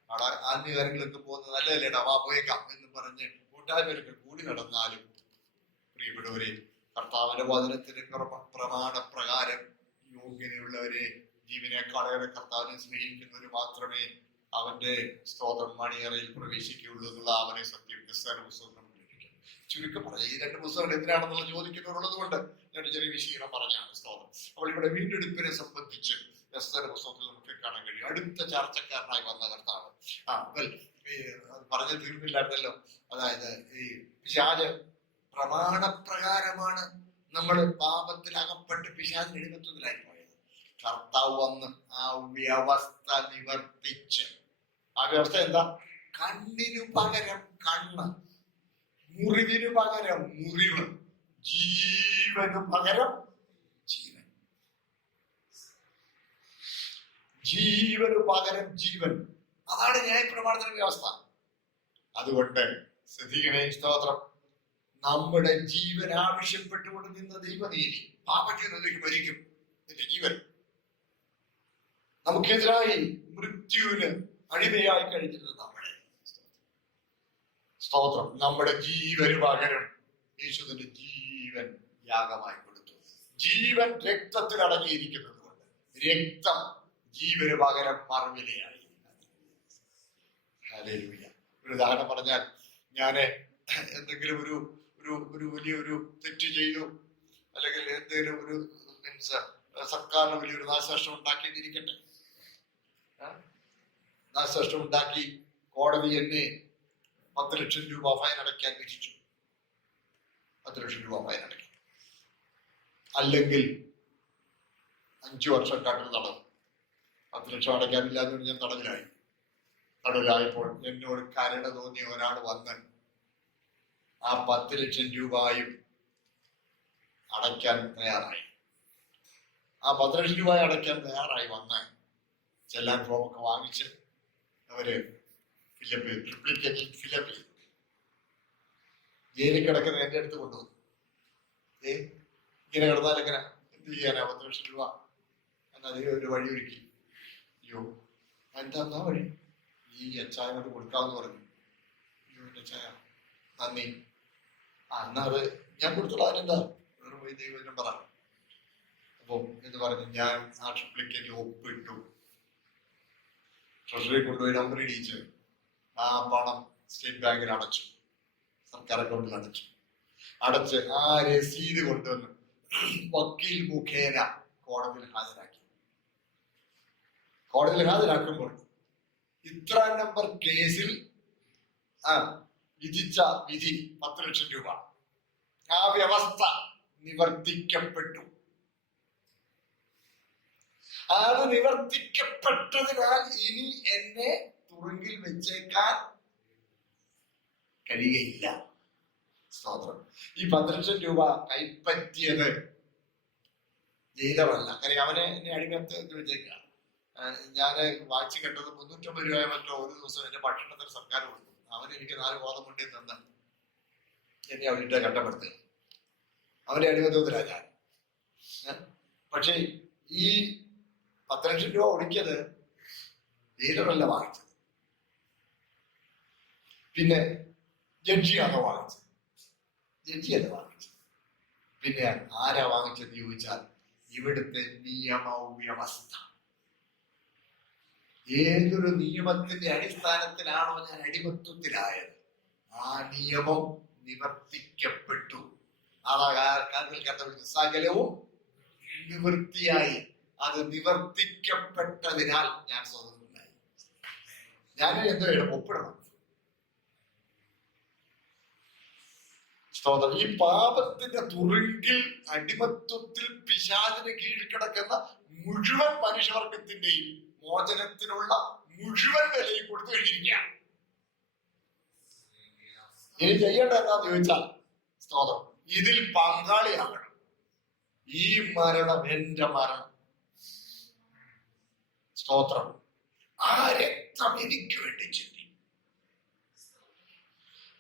അവിടെ ആത്മീയകാര്യങ്ങളൊക്കെ പോകുന്നത് നല്ലതല്ലേടാ, വാ പോയേക്കാം എന്ന് പറഞ്ഞ് കൂട്ടായ്മയൊക്കെ കൂടി നടന്നാലും പ്രിയപ്പെട്ടവരെ കർത്താവിന്റെ വചനത്തിന്റെ പ്രമാണപ്രകാരം യോഗ്യതയുള്ളവരെ ജീവനേക്കാളേറെ കർത്താവിനെ സ്നേഹിക്കുന്നവർ മാത്രമേ അവന്റെ സ്തോത്രം മണിയറയിൽ പ്രവേശിക്കുകയുള്ളൂ എന്നുള്ള അവനെ സത്യം പുസ്തകം നമുക്ക് ലഭിക്കും. ചുരുക്കം പറഞ്ഞ ഈ രണ്ട് പുസ്തകങ്ങൾ എന്തിനാണെന്നുള്ള ചോദിക്കുന്നവരുള്ളത് കൊണ്ട് ഞാൻ ചെറിയ വിശീലനം പറഞ്ഞാണ് സ്തോത്രം. അപ്പോൾ ഇവിടെ വീണ്ടെടുപ്പിനെ സംബന്ധിച്ച് എസ്തേർ പുസ്തകത്തിൽ നമുക്ക് കാണാൻ കഴിയും. അടുത്ത ചർച്ചക്കാരനായി വന്ന കർത്താവ് പറഞ്ഞു തീർന്നില്ലായിരുന്നല്ലോ. അതായത് ഈ പിശാച് പ്രമാണപ്രകാരമാണ് നമ്മൾ പാപത്തിൽ അകപ്പെട്ട് പിശാചിന് എഴുന്നേറ്റത്തിലായി പോയത്. കർത്താവ് വന്ന് ആ വ്യവസ്ഥ നിവർത്തിച്ച്, ആ വ്യവസ്ഥ എന്താ? കണ്ണിനു പകരം കണ്ണ്, മുറിവിനു പകരം മുറിവ്, ജീവനു പകരം ജീവൻ, ജീവനു പകരം ജീവൻ. അതാണ് ന്യായപ്രമാണത്തിന്റെ വ്യവസ്ഥ. അതുകൊണ്ട് ശ്രദ്ധിക്കണേ സ്തോത്രം, നമ്മുടെ ജീവൻ ആവശ്യപ്പെട്ടുകൊണ്ട് നിന്ന ദൈവനീതി പാപജീവനിലേക്ക് മരിക്കും. നിന്റെ ജീവൻ നമുക്കെതിരായി മൃത്യുവിന് അടിമയായി കഴിഞ്ഞിരുന്നത് നമ്മുടെ സ്തോത്രം. നമ്മുടെ ജീവന് പകരം യേശുവിന്റെ ജീവൻ യാഗമായി കൊടുത്തു. ജീവൻ രക്തത്തിൽ അടങ്ങിയിരിക്കുന്നത് കൊണ്ട് രക്തം ജീവന് പകരം മറുവിലയായി. ഒരു ഉദാഹരണം പറഞ്ഞാൽ, ഞാന് എന്തെങ്കിലും ഒരു വലിയൊരു തെറ്റ് ചെയ്തു, അല്ലെങ്കിൽ എന്തെങ്കിലും ഒരു മീൻസ് സർക്കാരിന് വലിയൊരു നാശനഷ്ടം ഉണ്ടാക്കിയിരിക്കട്ടെ. നാശനഷ്ടം ഉണ്ടാക്കി കോടതി എന്നെ 10 ലക്ഷം രൂപ ഫൈൻ അടയ്ക്കാൻ വിധിച്ചു. 10 ലക്ഷം രൂപ ഫൈൻ അടയ്ക്കും, അല്ലെങ്കിൽ 5 വർഷം കടൽ തടവ്. 10 ലക്ഷം അടയ്ക്കാനില്ല എന്ന് ഞാൻ തടവിലായപ്പോൾ എന്നോട് കരുണ തോന്നിയ ഒരാൾ വന്ന് ആ 10 ലക്ഷം രൂപയും അടയ്ക്കാൻ തയ്യാറായി. ആ 10 ലക്ഷം രൂപ അടയ്ക്കാൻ തയ്യാറായി വന്ന് ചെല്ലാൻ ഫോമൊക്കെ വാങ്ങിച്ച് അവര് ട്രിപ്ലിക്കേറ്റിൽ ഫില്ലപ്പ് ചെയ്തു. ജയിലിൽ കിടക്കുന്ന എന്റെ അടുത്ത് കൊണ്ടുവന്നു. ഇങ്ങനെ കിടന്നാൽ എങ്ങനെ എന്ത് ചെയ്യാനാ? 10 ലക്ഷം രൂപ എന്നധികം ഒരു വഴി ഒരുക്കി. അയ്യോ, എന്താ വഴി? ഈ അച്ചായനോട് കൊടുക്കാമെന്ന് പറഞ്ഞു. അയ്യോ എന്റെ അച്ചായ നന്ദി, എന്നാ അത് ഞാൻ കൊടുത്തോളാം. അതിനെന്താ, വേറെ പോയി ദൈവം പറ. അപ്പൊ എന്ന് പറഞ്ഞു, ഞാൻ ആ ട്രിപ്ലിക്കേറ്റ് ഒപ്പിട്ടു. ട്രഷറി കൊണ്ടുപോയി നമ്പർ ഇടിയിച്ച് ആ പണം സ്റ്റേറ്റ് ബാങ്കിൽ അടച്ചു, സർക്കാർ അക്കൗണ്ടിൽ അടച്ച് ആ രസീത് കൊണ്ടുവന്ന് വക്കീൽ മുഖേന കോടതിയിൽ ഹാജരാക്കി. കോടതിയിൽ ഹാജരാക്കുമ്പോൾ ഇത്ര നമ്പർ കേസിൽ വിധിച്ച വിധി 10 ലക്ഷം രൂപ. ആ വ്യവസ്ഥ നിവർത്തിക്കപ്പെട്ടു. അത് നിവർത്തിക്കപ്പെട്ടതിനാൽ ഇനി എന്നെ തുറുങ്കിൽ വെച്ചേക്കാൻ കഴിയുകയില്ല. സ്തോത്രം. ഈ 10 ലക്ഷം രൂപ കൈപ്പറ്റിയത് ജയിലറല്ല. കാര്യം അവനെ എന്നെ അടിമത്ത് വെച്ചേക്കാം. ഞാൻ വായിച്ചു കേട്ടത് 350 രൂപ മറ്റോ ഒരു ദിവസം എന്റെ ഭക്ഷണത്തിന് സർക്കാർ കൊടുത്തു. അവന് എനിക്ക് 4 ഗോതമ്പുണ്ടി തന്ന് എന്നെ അവരിട്ട് കട്ടപ്പെടുത്തുക. അവന്റെ അടിമത്തത്തിലാ ഞാൻ. പക്ഷെ ഈ 10 ലക്ഷം രൂപ ഒടുക്കിയത് ജയിലറല്ല വാങ്ങിച്ചത്, പിന്നെ ജഡ്ജിയാണ് വാങ്ങിച്ചത്. ജഡ്ജിയല്ല വാങ്ങിച്ചത്. പിന്നെ ആരാ വാങ്ങിച്ചത് ചോദിച്ചാൽ ഇവിടുത്തെ നിയമ വ്യവസ്ഥ. ഏതൊരു നിയമത്തിന്റെ അടിസ്ഥാനത്തിലാണോ ഞാൻ അടിമത്വത്തിലായത്, ആ നിയമം നിവർത്തിക്കപ്പെട്ടു. സകലവും നിവൃത്തിയായി. അത് നിവർത്തിക്കപ്പെട്ടതിനാൽ ഞാൻ സ്വതന്ത്രനായി. ഞാൻ എന്തോ വേണം? ഒപ്പിടണം. സ്തോത്രം. ഈ പാപത്തിന്റെ തുറുങ്കിൽ അടിമത്വത്തിൽ പിശാചിന് കീഴ്ക്കിടക്കുന്ന മുഴുവൻ മനുഷ്യവർഗത്തിന്റെയും മോചനത്തിനുള്ള മുഴുവൻ വിലയും കൊടുത്തു കഴിഞ്ഞിരിക്കുകയാണ്. ഇനി ചെയ്യേണ്ട എന്താന്ന് ചോദിച്ചാൽ, സ്തോത്രം, ഇതിൽ പങ്കാളിയാകണം. ഈ മരണം എന്റെ മരണം. സ്തോത്രം. ആ രക്തം എനിക്ക് വേണ്ടി ചിന്തി,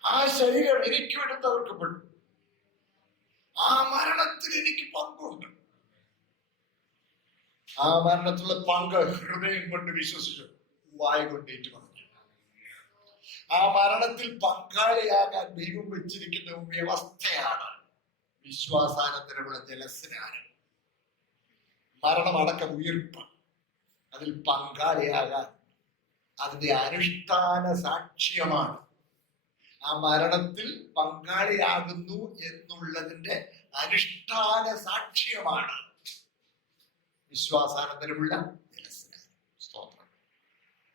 ആ ശരീരം എനിക്ക് വേണ്ടി തകർക്കപ്പെട്ടു. ആ മരണത്തിൽ എനിക്ക് പങ്കുണ്ട്. ആ മരണത്തിലുള്ള പങ്ക് ഹൃദയം കൊണ്ട് വിശ്വസിച്ചു, വായ കൊണ്ട് ഏറ്റുപറഞ്ഞു. ആ മരണത്തിൽ പങ്കാളിയാകാൻ ദൈവം വെച്ചിരിക്കുന്ന വ്യവസ്ഥയാണ് വിശ്വാസാനന്തരമുള്ള ജലസ്നാനം. മരണമടക്കം ഉയർപ്പ്. അതിൽ പങ്കാളിയാകാൻ അതിന്റെ അനുഷ്ഠാന സാക്ഷ്യമാണ്. ആ മരണത്തിൽ പങ്കാളിയാകുന്നു എന്നുള്ളതിന്റെ അനുഷ്ഠാന സാക്ഷ്യമാണ് വിശ്വാസാനന്തരമുള്ള ജലസ്നാനം. സ്തോത്രം.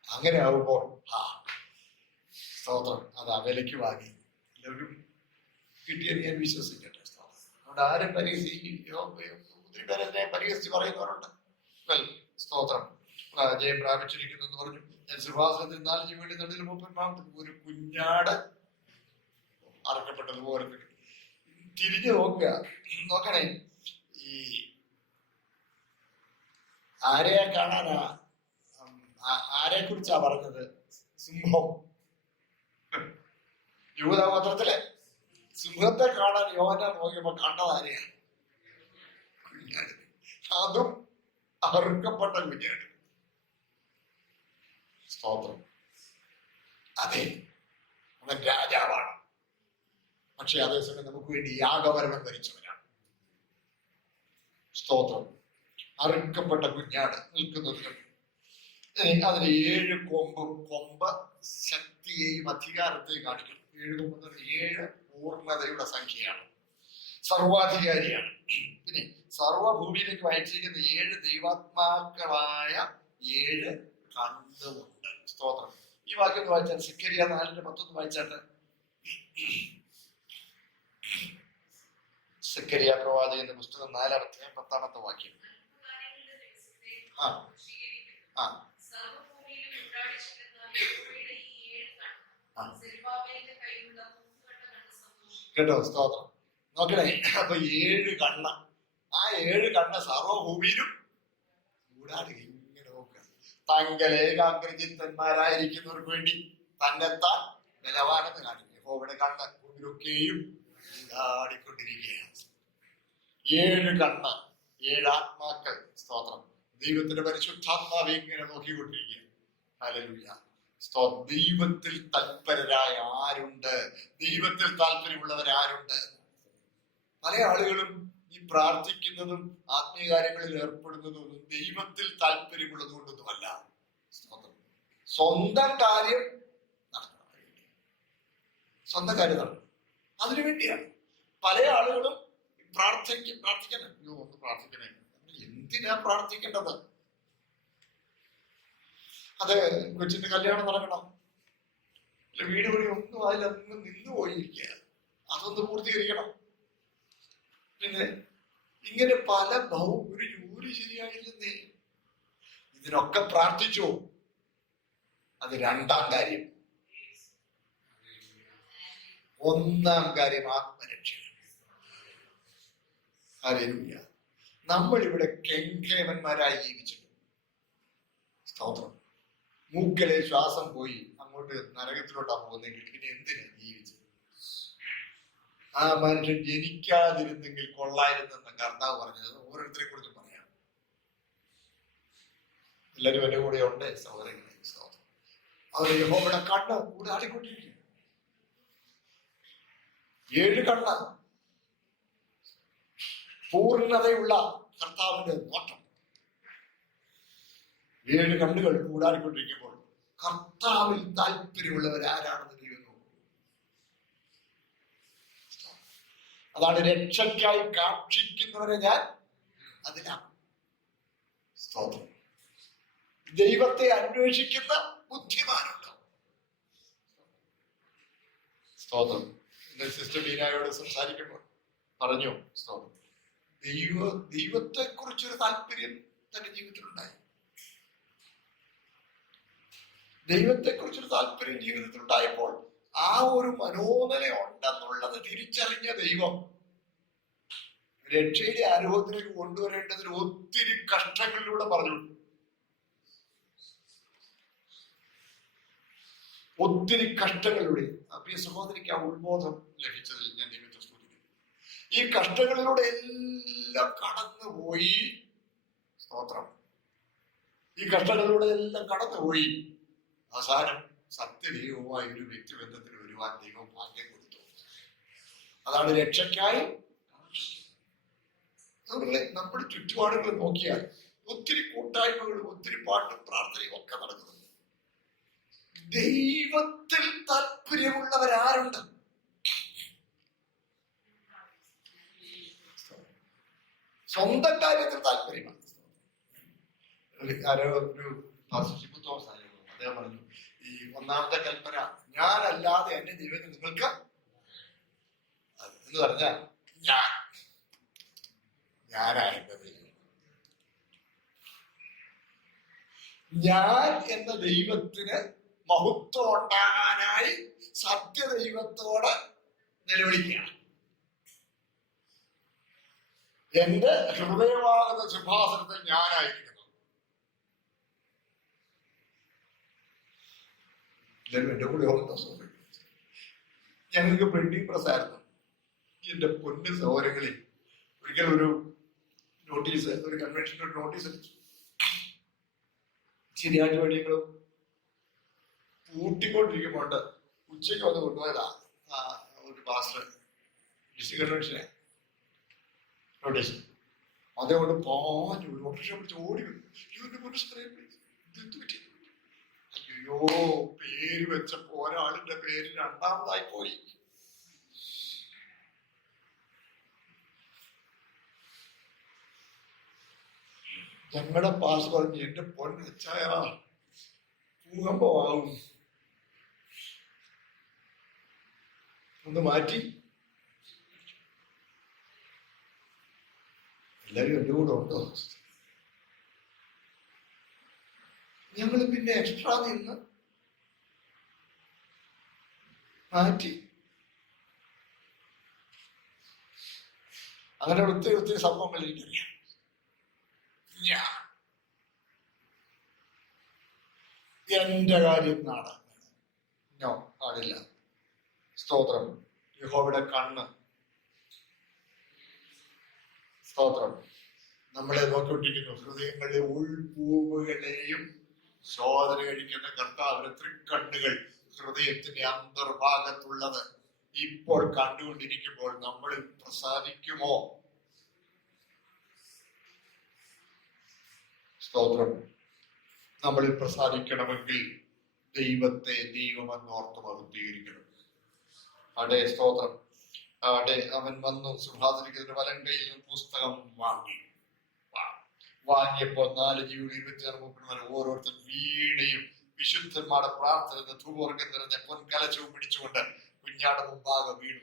അങ്ങനെ ആവുമ്പോൾ സ്തോത്രം, അത് ആ വിലയ്ക്ക് വാങ്ങി എല്ലാവരും കിട്ടിയെന്ന് ഞാൻ വിശ്വസിക്കട്ടെ. അതുകൊണ്ട് ആരും ഒത്തിരി പേരെ പരിഹസിച്ച് പറയുന്നവരുണ്ട്. സ്തോത്രം, ജയം പ്രാപിച്ചിരിക്കുന്നു എന്ന് പറഞ്ഞു. ഞാൻ സിംഹാസനത്തിൽ 4 വേണ്ടി നടുവിൽ 30 ഒരു കുഞ്ഞാട് അറക്കപ്പെട്ടതുപോലെ തിരിഞ്ഞു നോക്കണേ. ഈ ആരെയാ കാണാനാ, ആരെ കുറിച്ചാ പറഞ്ഞത്? സിംഹം. യൂദാഗോത്രത്തിലെ സിംഹത്തെ കാണാൻ യോഹന്നാൻ നോക്കിയപ്പോ കണ്ടത് ആരെയാ? കുഞ്ഞാട്. അതും അറുക്കപ്പെട്ട കുഞ്ഞാട്. സ്തോത്രം. അതെ, അവൻ രാജാവാണ്. പക്ഷെ അതേസമയം നമുക്ക് വേണ്ടി യാഗമരണം ധരിച്ചവനാണ്. സ്തോത്രം. അറുക്കപ്പെട്ട കുഞ്ഞാട് നിൽക്കുന്നത്. അതിന് 7 കൊമ്പ് ശക്തിയെയും അധികാരത്തെയും കാണിക്കുന്നു. 7 കൊമ്പ് 7 പൂർണ്ണതയുടെ സംഖ്യയാണ്. സർവാധികാരിയാണ്. പിന്നെ സർവഭൂമിയിലേക്ക് അയച്ചിരിക്കുന്ന 7 ദൈവാത്മാക്കളായ 7 കണ്ണുമുണ്ട്. സ്തോത്രം. ഈ വാക്യം വായിച്ചാൽ സിക്കരിയ 4:10 വായിച്ചാട്ട്, സിക്കരിയ പ്രവാചകന്റെ പുസ്തകം 4:10 വാക്യം. കേട്ടോ? സ്തോത്രം. നോക്കണേ, അപ്പൊ 7 കണ്ണ്. ആ 7 കണ്ണ് സർവഭൂമിയിലും കൂടാടുക. ഇങ്ങനെ നോക്കുക. തങ്കലേകാഗ്രചിത്തന്മാരായിരിക്കുന്നവർക്ക് വേണ്ടി തന്നെത്താൻ ബലവാനെന്ന് കാണിക്കും. യഹോവയുടെ കണ്ണ് ഭൂമിയിലൊക്കെയും കൂടാടിക്കൊണ്ടിരിക്കുകയാണ്. 7 കണ്ണ്, 7 ആത്മാക്കൾ. സ്തോത്രം. ദൈവത്തിന്റെ പരിശുദ്ധാത്മാവ് ഇങ്ങനെ നോക്കിക്കൊണ്ടിരിക്കുക. ഹല്ലേലൂയ. ദൈവത്തിൽ തൽപരരായ ആരുണ്ട്? ദൈവത്തിൽ താല്പര്യമുള്ളവരാരുണ്ട്? പല ആളുകളും ഈ പ്രാർത്ഥിക്കുന്നതും ആത്മീയകാര്യങ്ങളിൽ ഏർപ്പെടുന്നതും ദൈവത്തിൽ താല്പര്യമുള്ളത് കൊണ്ടൊന്നുമല്ല. സ്വന്തം കാര്യം നടക്കണം. സ്വന്തം കാര്യം നടക്കണം. അതിനു വേണ്ടിയാണ് പല ആളുകളും പ്രാർത്ഥിക്കണം. ഒന്ന് പ്രാർത്ഥിക്കണേ. എന്തിനാ പ്രാർത്ഥിക്കേണ്ടത്? അത് കൊച്ചിന്റെ കല്യാണം നടക്കണം, വീട് പണി ഒന്നും അതിലൊന്ന് നിന്ന് പോയിരിക്കുക, അതൊന്ന് പൂർത്തീകരിക്കണം. പിന്നെ ഇങ്ങനെ പല ഒരു ജോലി ശരിയായില്ലെന്നേ. ഇതിനൊക്കെ പ്രാർത്ഥിച്ചോ? അത് 2ാം കാര്യം. 1ാം കാര്യം ആത്മരക്ഷ. ഹല്ലേലൂയ. നമ്മൾ ഇവിടെ കെങ്കേമന്മാരായി ജീവിച്ചിട്ടുണ്ട്. സ്തോത്രം. മൂക്കലെ ശ്വാസം പോയി അങ്ങോട്ട് നരകത്തിലോട്ടാ പോകുന്നെങ്കിൽ പിന്നെ എന്തിനാ ജീവിച്ചത്? ആ മനുഷ്യൻ ജനിക്കാതിരുന്നെങ്കിൽ കൊള്ളായിരുന്നെന്ന് കർത്താവ് പറഞ്ഞത് ഓരോരുത്തരെ കുറിച്ച് പറയാം. എല്ലാവരും എന്റെ കൂടെ ഉണ്ട് സഹോദരങ്ങളെ. അവർ യഹോവയുടെ കണ്ണ് കൂടാടിക്കൊണ്ടിരിക്കും. 7 കണ്ണ്, പൂർണ്ണതയുള്ള കർത്താവിന്റെ നോട്ടം. 7 കണ്ണുകൾ കൂടാടിക്കൊണ്ടിരിക്കുമ്പോൾ കർത്താവിൽ താല്പര്യമുള്ളവരാരാണെന്ന് ദൈവം നോക്കും. അതാണ് രക്ഷയ്ക്കായി കാക്ഷിക്കുന്നവരെ ഞാൻ അതിലാണ്. സ്തോത്രം. ദൈവത്തെ അന്വേഷിക്കുന്ന ബുദ്ധിമാനുണ്ട്. സ്തോത്രം. ഇന്ന് സിസ്റ്റർ ബീനായോട് സംസാരിക്കുമ്പോൾ പറഞ്ഞു, സ്തോത്രം, ദൈവത്തെ കുറിച്ചൊരു താല്പര്യം തന്റെ ജീവിതത്തിലുണ്ടായി. ദൈവത്തെ കുറിച്ചൊരു താല്പര്യം ജീവിതത്തിൽ ഉണ്ടായപ്പോൾ ആ ഒരു മനോനില ഉണ്ടെന്നുള്ളത് തിരിച്ചറിഞ്ഞ ദൈവം രക്ഷയുടെ അനുഭവത്തിലേക്ക് കൊണ്ടുവരേണ്ടതിന് ഒത്തിരി കഷ്ടങ്ങളിലൂടെ പറഞ്ഞു. ഒത്തിരി കഷ്ടങ്ങളിലൂടെ പ്രിയ സഹോദരിക്ക് ആ ഉത്ബോധം ലഭിച്ചതിൽ ഞാൻ ദൈവത്തെ സ്തുതിക്കുന്നു. ഈ കഷ്ടങ്ങളിലൂടെ എല്ലാം കടന്നുപോയി. സ്തോത്രം. ഈ കഷ്ടങ്ങളിലൂടെ എല്ലാം കടന്നുപോയി അവസാനം സത്യദൈവവുമായ ഒരു വ്യക്തിബന്ധത്തിൽ വരുവാൻ ദൈവം ഭാഗ്യം കൊടുത്തു. അതാണ് രക്ഷയ്ക്കായി. നമ്മുടെ ചുറ്റുപാടുകൾ നോക്കിയാൽ ഒത്തിരി കൂട്ടായ്മകളും ഒത്തിരി പാട്ടും പ്രാർത്ഥനയും ഒക്കെ നടക്കുന്നുണ്ട്. ദൈവത്തിൽ താല്പര്യമുള്ളവരാരുണ്ട്? സ്വന്തം കാര്യത്തിൽ താല്പര്യമാണ്. ആരോ ഒരു തോമസ് ആയിരുന്നു, അദ്ദേഹം പറഞ്ഞു, ഈ ഒന്നാമത്തെ കൽപ്പന ഞാനല്ലാതെ എന്നെ ദൈവം നിങ്ങൾക്ക് എന്ന് പറഞ്ഞാൽ ഞാനായത് ഞാൻ എന്ന ദൈവത്തിന് മഹത്വം ഉണ്ടാകാനായി സത്യദൈവത്തോട് നിലവിളിക്കുകയാണ്. എന്റെ ഹൃദയമാകുന്ന സിംഹാസനത്തിൽ ഞാനായിരിക്കുന്നു. എന്റെ കൂടെ ഞങ്ങൾക്ക് പ്രിന്റിംഗ് പ്രസ് ആയിരുന്നു. എന്റെ പൊന്നു സഹോദരങ്ങളിൽ ഒരിക്കൽ ഒരു നോട്ടീസ്, ഒരു കൺവെൻഷൻ്റെ ഒരു നോട്ടീസ് അടിച്ചു. ശരിയായിട്ട് വേണ്ടിയെങ്കിലും പൂട്ടിക്കൊണ്ടിരിക്കുമ്പോൾ ഉച്ചയ്ക്ക് വന്ന് കൊണ്ടുപോയതാ ഒരു പാസ്റ്റർ ഡിസ്ട്രിക്ട് കൺവെൻഷനെ നോട്ടീസ്. അതുകൊണ്ട് പാഞ്ഞു ഓട്ടോറിക്ഷ പിടിച്ച് ഓടി വന്നു. അയ്യോ, പേര് വെച്ചപ്പോ ഒരാളിന്റെ പേര് രണ്ടാമതായി പോയി. ഞങ്ങളുടെ പാസ് പറഞ്ഞു, എന്റെ പൊന്നച്ചായ ഭൂകമ്പമാവും, ഒന്ന് മാറ്റി. എല്ലാരും എന്റെ കൂടെ ഉണ്ടോ? ഞങ്ങൾ പിന്നെ എക്സ്ട്രാ നിന്ന് മാറ്റി. അങ്ങനെ ഒത്തിരി ഒത്തിരി സംഭവങ്ങൾ എനിക്കറിയാം. എന്റെ കാര്യം പാടില്ല. സ്തോത്രം. യഹോവയുടെ കണ്ണ്, സ്തോത്രം, നമ്മളെ നോക്കിക്കൊണ്ടിരിക്കുന്നു. ഹൃദയങ്ങളിലെ ഉൾപൂവുകളെയും ശോധന കഴിക്കുന്ന കർത്താവിന്റെ തൃക്കണ്ണുകൾ ഹൃദയത്തിന്റെ അന്തർഭാഗത്തുള്ളത് ഇപ്പോൾ കണ്ടുകൊണ്ടിരിക്കുമ്പോൾ നമ്മളിൽ പ്രസാദിക്കുമോ? സ്തോത്രം. നമ്മളിൽ പ്രസാദിക്കണമെങ്കിൽ ദൈവത്തെ ദൈവമെന്നോർത്ത് മഹത്വീകരിക്കണം. അവിടെ സ്തോത്രം. അവിടെ അവൻ വന്നു സിംഹാസനത്തിന്റെ വലം കയ്യിൽ നിന്ന് പുസ്തകം വാങ്ങിയപ്പോ 4 ജീവികൾ 26 ഓരോരുത്തർ വീണയും വിശുദ്ധന്മാരുടെ പ്രാർത്ഥന ധൂവർഗം നിറഞ്ഞ പൊൻകലശവും പിടിച്ചുകൊണ്ട് കുഞ്ഞാട് മുമ്പാകെ വീണു.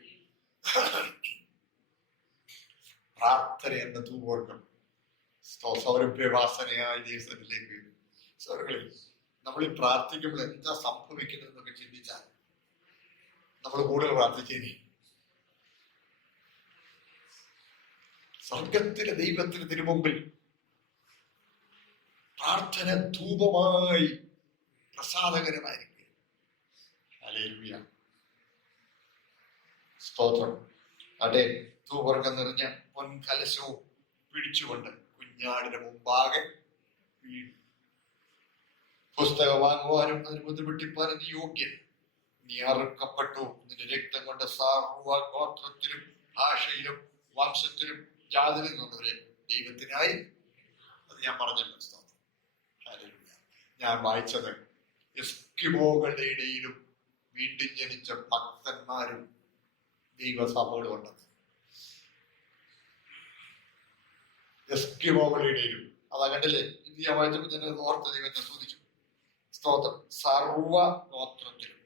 പ്രാർത്ഥന എന്ന ധൂവർഗം സൗരഭ്യവാസനയായ ദൈവത്തിലേക്ക് വീണു. സൗരങ്ങളിൽ നമ്മൾ ഈ പ്രാർത്ഥിക്കുമ്പോൾ എന്താ സംഭവിക്കുന്നത് എന്നൊക്കെ ചിന്തിച്ചാൽ നമ്മൾ കൂടുതൽ പ്രാർത്ഥിച്ചേനെ. സ്വർഗത്തിലെ ദൈവത്തിന് തിരുമുമ്പിൽ പ്രാർത്ഥന ധൂപമായി പ്രസാദകരമായിരിക്കും. ഹല്ലേലൂയ, സ്തോത്രം. അതെ, ധൂവർഗം നിറഞ്ഞ പൊൻകലശവും പിടിച്ചുകൊണ്ട് കുഞ്ഞാടിന്റെ മുമ്പാകെ പുസ്തകം വാങ്ങുവാനും അതിന് ബുദ്ധിമുട്ടിപ്പാനും നീ യോഗ്യൻ. നീ അറുക്കപ്പെട്ടു, നിന്റെ രക്തം കൊണ്ട് സർവ്വ ഗോത്രത്തിലും ഭാഷയിലും വംശത്തിലും ജാതിയിൽ നിന്നുള്ളവരെ ദൈവത്തിനായി. അത് ഞാൻ പറഞ്ഞല്ലോ. ഞാൻ വായിച്ചത് എസ്കിമോകളുടെ ഇടയിലും വീണ്ടും ജനിച്ച ഭക്തന്മാരും ദൈവസഭകളും ഉണ്ടെന്ന്. എസ്കിമോകളുടെ ഇടയിലും അതാ കണ്ടില്ലേ? ഇത് ഞാൻ വായിച്ചപ്പോൾ ഞാൻ ഓർത്ത ദൈവത്തെ സ്തുതിച്ചു. സ്തോത്രം. സർവ ഗോത്രത്തിലും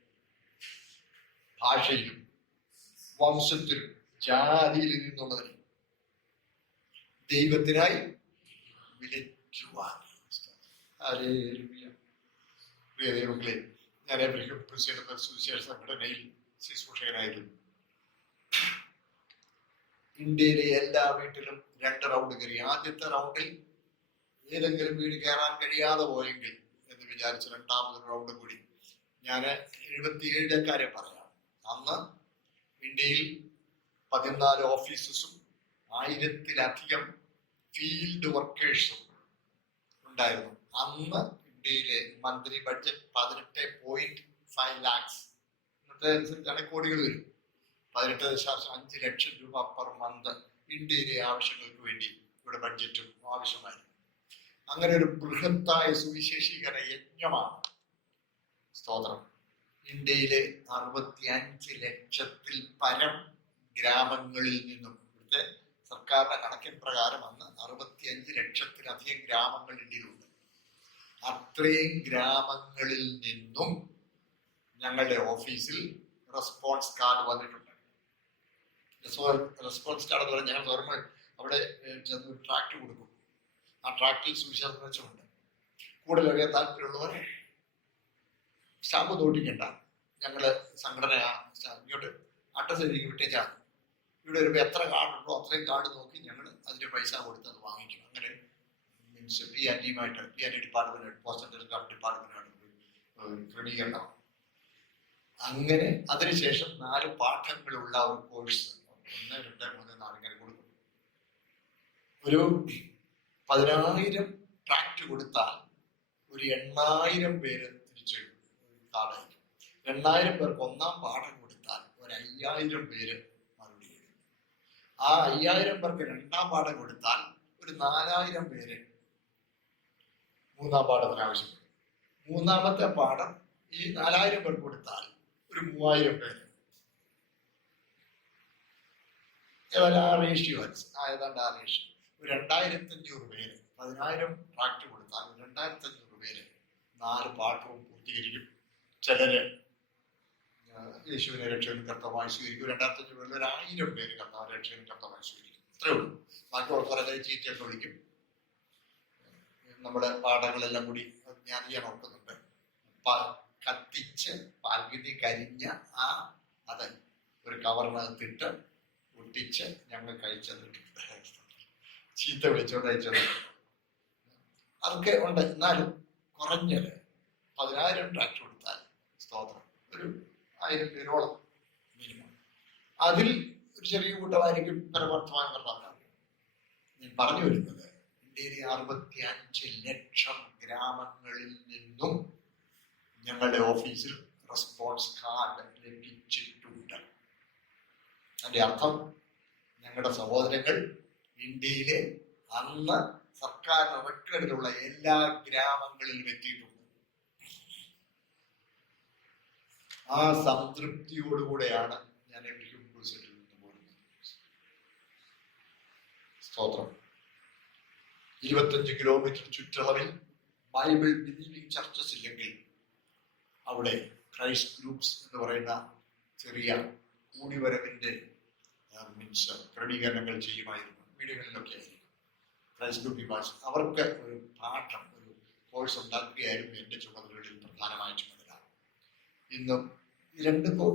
ഭാഷയിലും വംശത്തിലും ജാതിയിൽ നിന്നുള്ളവരെ ദൈവത്തിനായി വിളിക്കുവാൻ. പ്രിയ ദൈവങ്ങളെ, ഞാൻ എബ്രഹാം പ്രസിഡന്റ് സുവിശേഷ സംഘടനയിൽ ശുശ്രൂഷകനായിരുന്നു. ഇന്ത്യയിലെ എല്ലാ വീട്ടിലും 2 റൗണ്ട് കയറി. ആദ്യത്തെ റൗണ്ടിൽ ഏതെങ്കിലും വീട് കയറാൻ കഴിയാതെ പോയെങ്കിൽ എന്ന് വിചാരിച്ച് 2ാമത് റൗണ്ട് കൂടി. ഞാൻ 77 കാര്യം പറയാം. അന്ന് ഇന്ത്യയിൽ 14 ഓഫീസസും 1000-ലധികം ഫീൽഡ് വർക്കേഴ്സും ഉണ്ടായിരുന്നു. അന്ന് ഇന്ത്യയിലെ മന്ത്ലി ബഡ്ജറ്റ് 18.5 lakhs. ഇന്നത്തെ അനുസരിച്ചാണ് കോടികൾ വരും. 18.5 ലക്ഷം രൂപ പെർ മന്ത് ഇന്ത്യയിലെ ആവശ്യങ്ങൾക്ക് വേണ്ടി ഇവിടെ ബഡ്ജറ്റും ആവശ്യമായിരുന്നു. അങ്ങനെ ഒരു ബൃഹത്തായ സുവിശേഷീകരണ യജ്ഞമാണ്. സ്തോത്രം. ഇന്ത്യയിലെ 65 ലക്ഷത്തിൽ പരം ഗ്രാമങ്ങളിൽ നിന്നും, ഇവിടുത്തെ സർക്കാരിന്റെ കണക്കിൻ പ്രകാരം അന്ന് 65 ലക്ഷത്തിലധികം ഗ്രാമങ്ങൾ ഇന്ത്യയിലുണ്ട്. അത്രയും ഗ്രാമങ്ങളിൽ നിന്നും ഞങ്ങളുടെ ഓഫീസിൽ റെസ്പോൺസ് കാർഡ് വന്നിട്ടുണ്ട്. റെസ്പോൺസ് കാർഡ് എന്ന് പറഞ്ഞാൽ ഞങ്ങൾ ഗവൺമെന്റ് അവിടെ ചെന്ന് ട്രാക്ട് കൊടുക്കും. ആ ട്രാക്റ്റിൽ സുവിശേഷം വെച്ചുണ്ട്. കൂടുതൽ അറിയാൻ താല്പര്യമുള്ളവർ സ്റ്റാമ്പ് തോട്ടിക്കണ്ട, ഞങ്ങള് സംഘടന ഇങ്ങോട്ട് അഡ്രസ് എഴുതി വിട്ടേച്ചാൽ ഇവിടെ വരുമ്പോൾ എത്ര കാർഡുണ്ടോ അത്രയും കാർഡ് നോക്കി ഞങ്ങൾ അതിന് പൈസ കൊടുത്ത് അത് വാങ്ങിക്കും. അങ്ങനെ means PND department, postal card ഡിപ്പാർട്ട്മെന്റാണ് ക്രമീകരണം. അങ്ങനെ അതിനുശേഷം 4 പാഠങ്ങളുള്ള ഒരു കോഴ്സ് 1, 2, 3, 4 ഇങ്ങനെ കൊടുക്കും. ഒരു 10,000 ട്രാക്ട് കൊടുത്താൽ ഒരു 8,000 പേര് തിരിച്ചെഴുതും. കാർഡായിരിക്കും. 8,000 പേർക്ക് 1ാം പാഠം കൊടുത്താൽ ഒരു 5,000 പേര് മറുപടി എഴുതും. ആ 5,000 പേർക്ക് 2ാം പാഠം കൊടുത്താൽ ഒരു 4,000 പേര് 3ാം പാഠത്തിന് ആവശ്യപ്പെടും. 3ാമത്തെ പാഠം ഈ 4,000 പേർക്ക് കൊടുത്താൽ ഒരു 3,000 പേര്. ആ റേഷ്യോ ഏതാണ്ട് ആ റേഷ്യോ. ഒരു 2,500 പേര് 10,000 ട്രാക്ട് കൊടുത്താൽ 2,500 പേര് 4 പാഠവും പൂർത്തീകരിക്കും. ചിലര് യേശുവിനെ രക്ഷകനും കർത്താവായി സ്വീകരിക്കും. 2,500 പേരിൽ 1,000 പേര് കർത്താവ് രക്ഷകനും കർത്താവായി സ്വീകരിക്കും. അത്രേ ഉള്ളൂ. ബാക്കിയുള്ളവരെ ചീറ്റയൊക്കെ വിളിക്കും. നമ്മുടെ പാഠങ്ങളെല്ലാം കൂടി ഞാൻ ഓർക്കുന്നുണ്ട്. കത്തിച്ച് പകുതി കരിഞ്ഞ അത് ഒരു കവറിനകത്തിട്ട് ഒട്ടിച്ച് ഞങ്ങൾ കഴിച്ചതിട്ടുണ്ട്. ചീത്ത വിളിച്ചോണ്ട് അയച്ചത് അതൊക്കെ ഉണ്ട്. എന്നാലും കുറഞ്ഞത് 10,000 ട്രാക്ട് കൊടുത്താൽ സ്തോത്രം ഒരു 1,000 പേരോളം മിനിമം. അതിൽ ഒരു ചെറിയ കൂട്ടമായിരിക്കും പരമാർത്ഥമായി പറഞ്ഞാൽ. ഞാൻ പറഞ്ഞു വരുന്നത് ഇന്ത്യയിലെ 65 ലക്ഷം ഗ്രാമങ്ങളിൽ നിന്നും ഞങ്ങളുടെ ഓഫീസിൽ റെസ്പോൺസ് കാർഡ് ലഭിച്ചിട്ടുണ്ട്. അതിന്റെ അർത്ഥം ഞങ്ങളുടെ സഹോദരങ്ങൾ ഇന്ത്യയിലെ അന്ന് സർക്കാർ റെക്കോർഡിലുള്ള എല്ലാ ഗ്രാമങ്ങളിലും എത്തിയിട്ടുണ്ട്. ആ സംതൃപ്തിയോടുകൂടെയാണ് ഞാൻ എവിടേക്കും പോകുന്നത്. സ്തോത്രം. 25 കിലോമീറ്റർ ചുറ്റളവിൽ ബൈബിൾ ബിലീവിംഗ് ചർച്ചസ് ഇല്ലെങ്കിൽ അവിടെ ക്രൈസ്റ്റ് ഗ്രൂപ്പ്സ് എന്ന് പറയുന്ന ചെറിയ കൂടിവരവിന്റെ മീൻസ് ക്രമീകരണങ്ങൾ ചെയ്യുമായിരുന്നു. വീടുകളിലൊക്കെ ആയിരിക്കും ക്രൈസ്റ്റ് ഗ്രൂപ്പ് വിഭാഷ. അവർക്ക് ഒരു പാഠം, ഒരു കോഴ്സ് ഉണ്ടാക്കുകയായിരുന്നു എൻ്റെ ചുമതലകളിൽ പ്രധാനമായ ചുമതല. ഇന്നും ഈ 2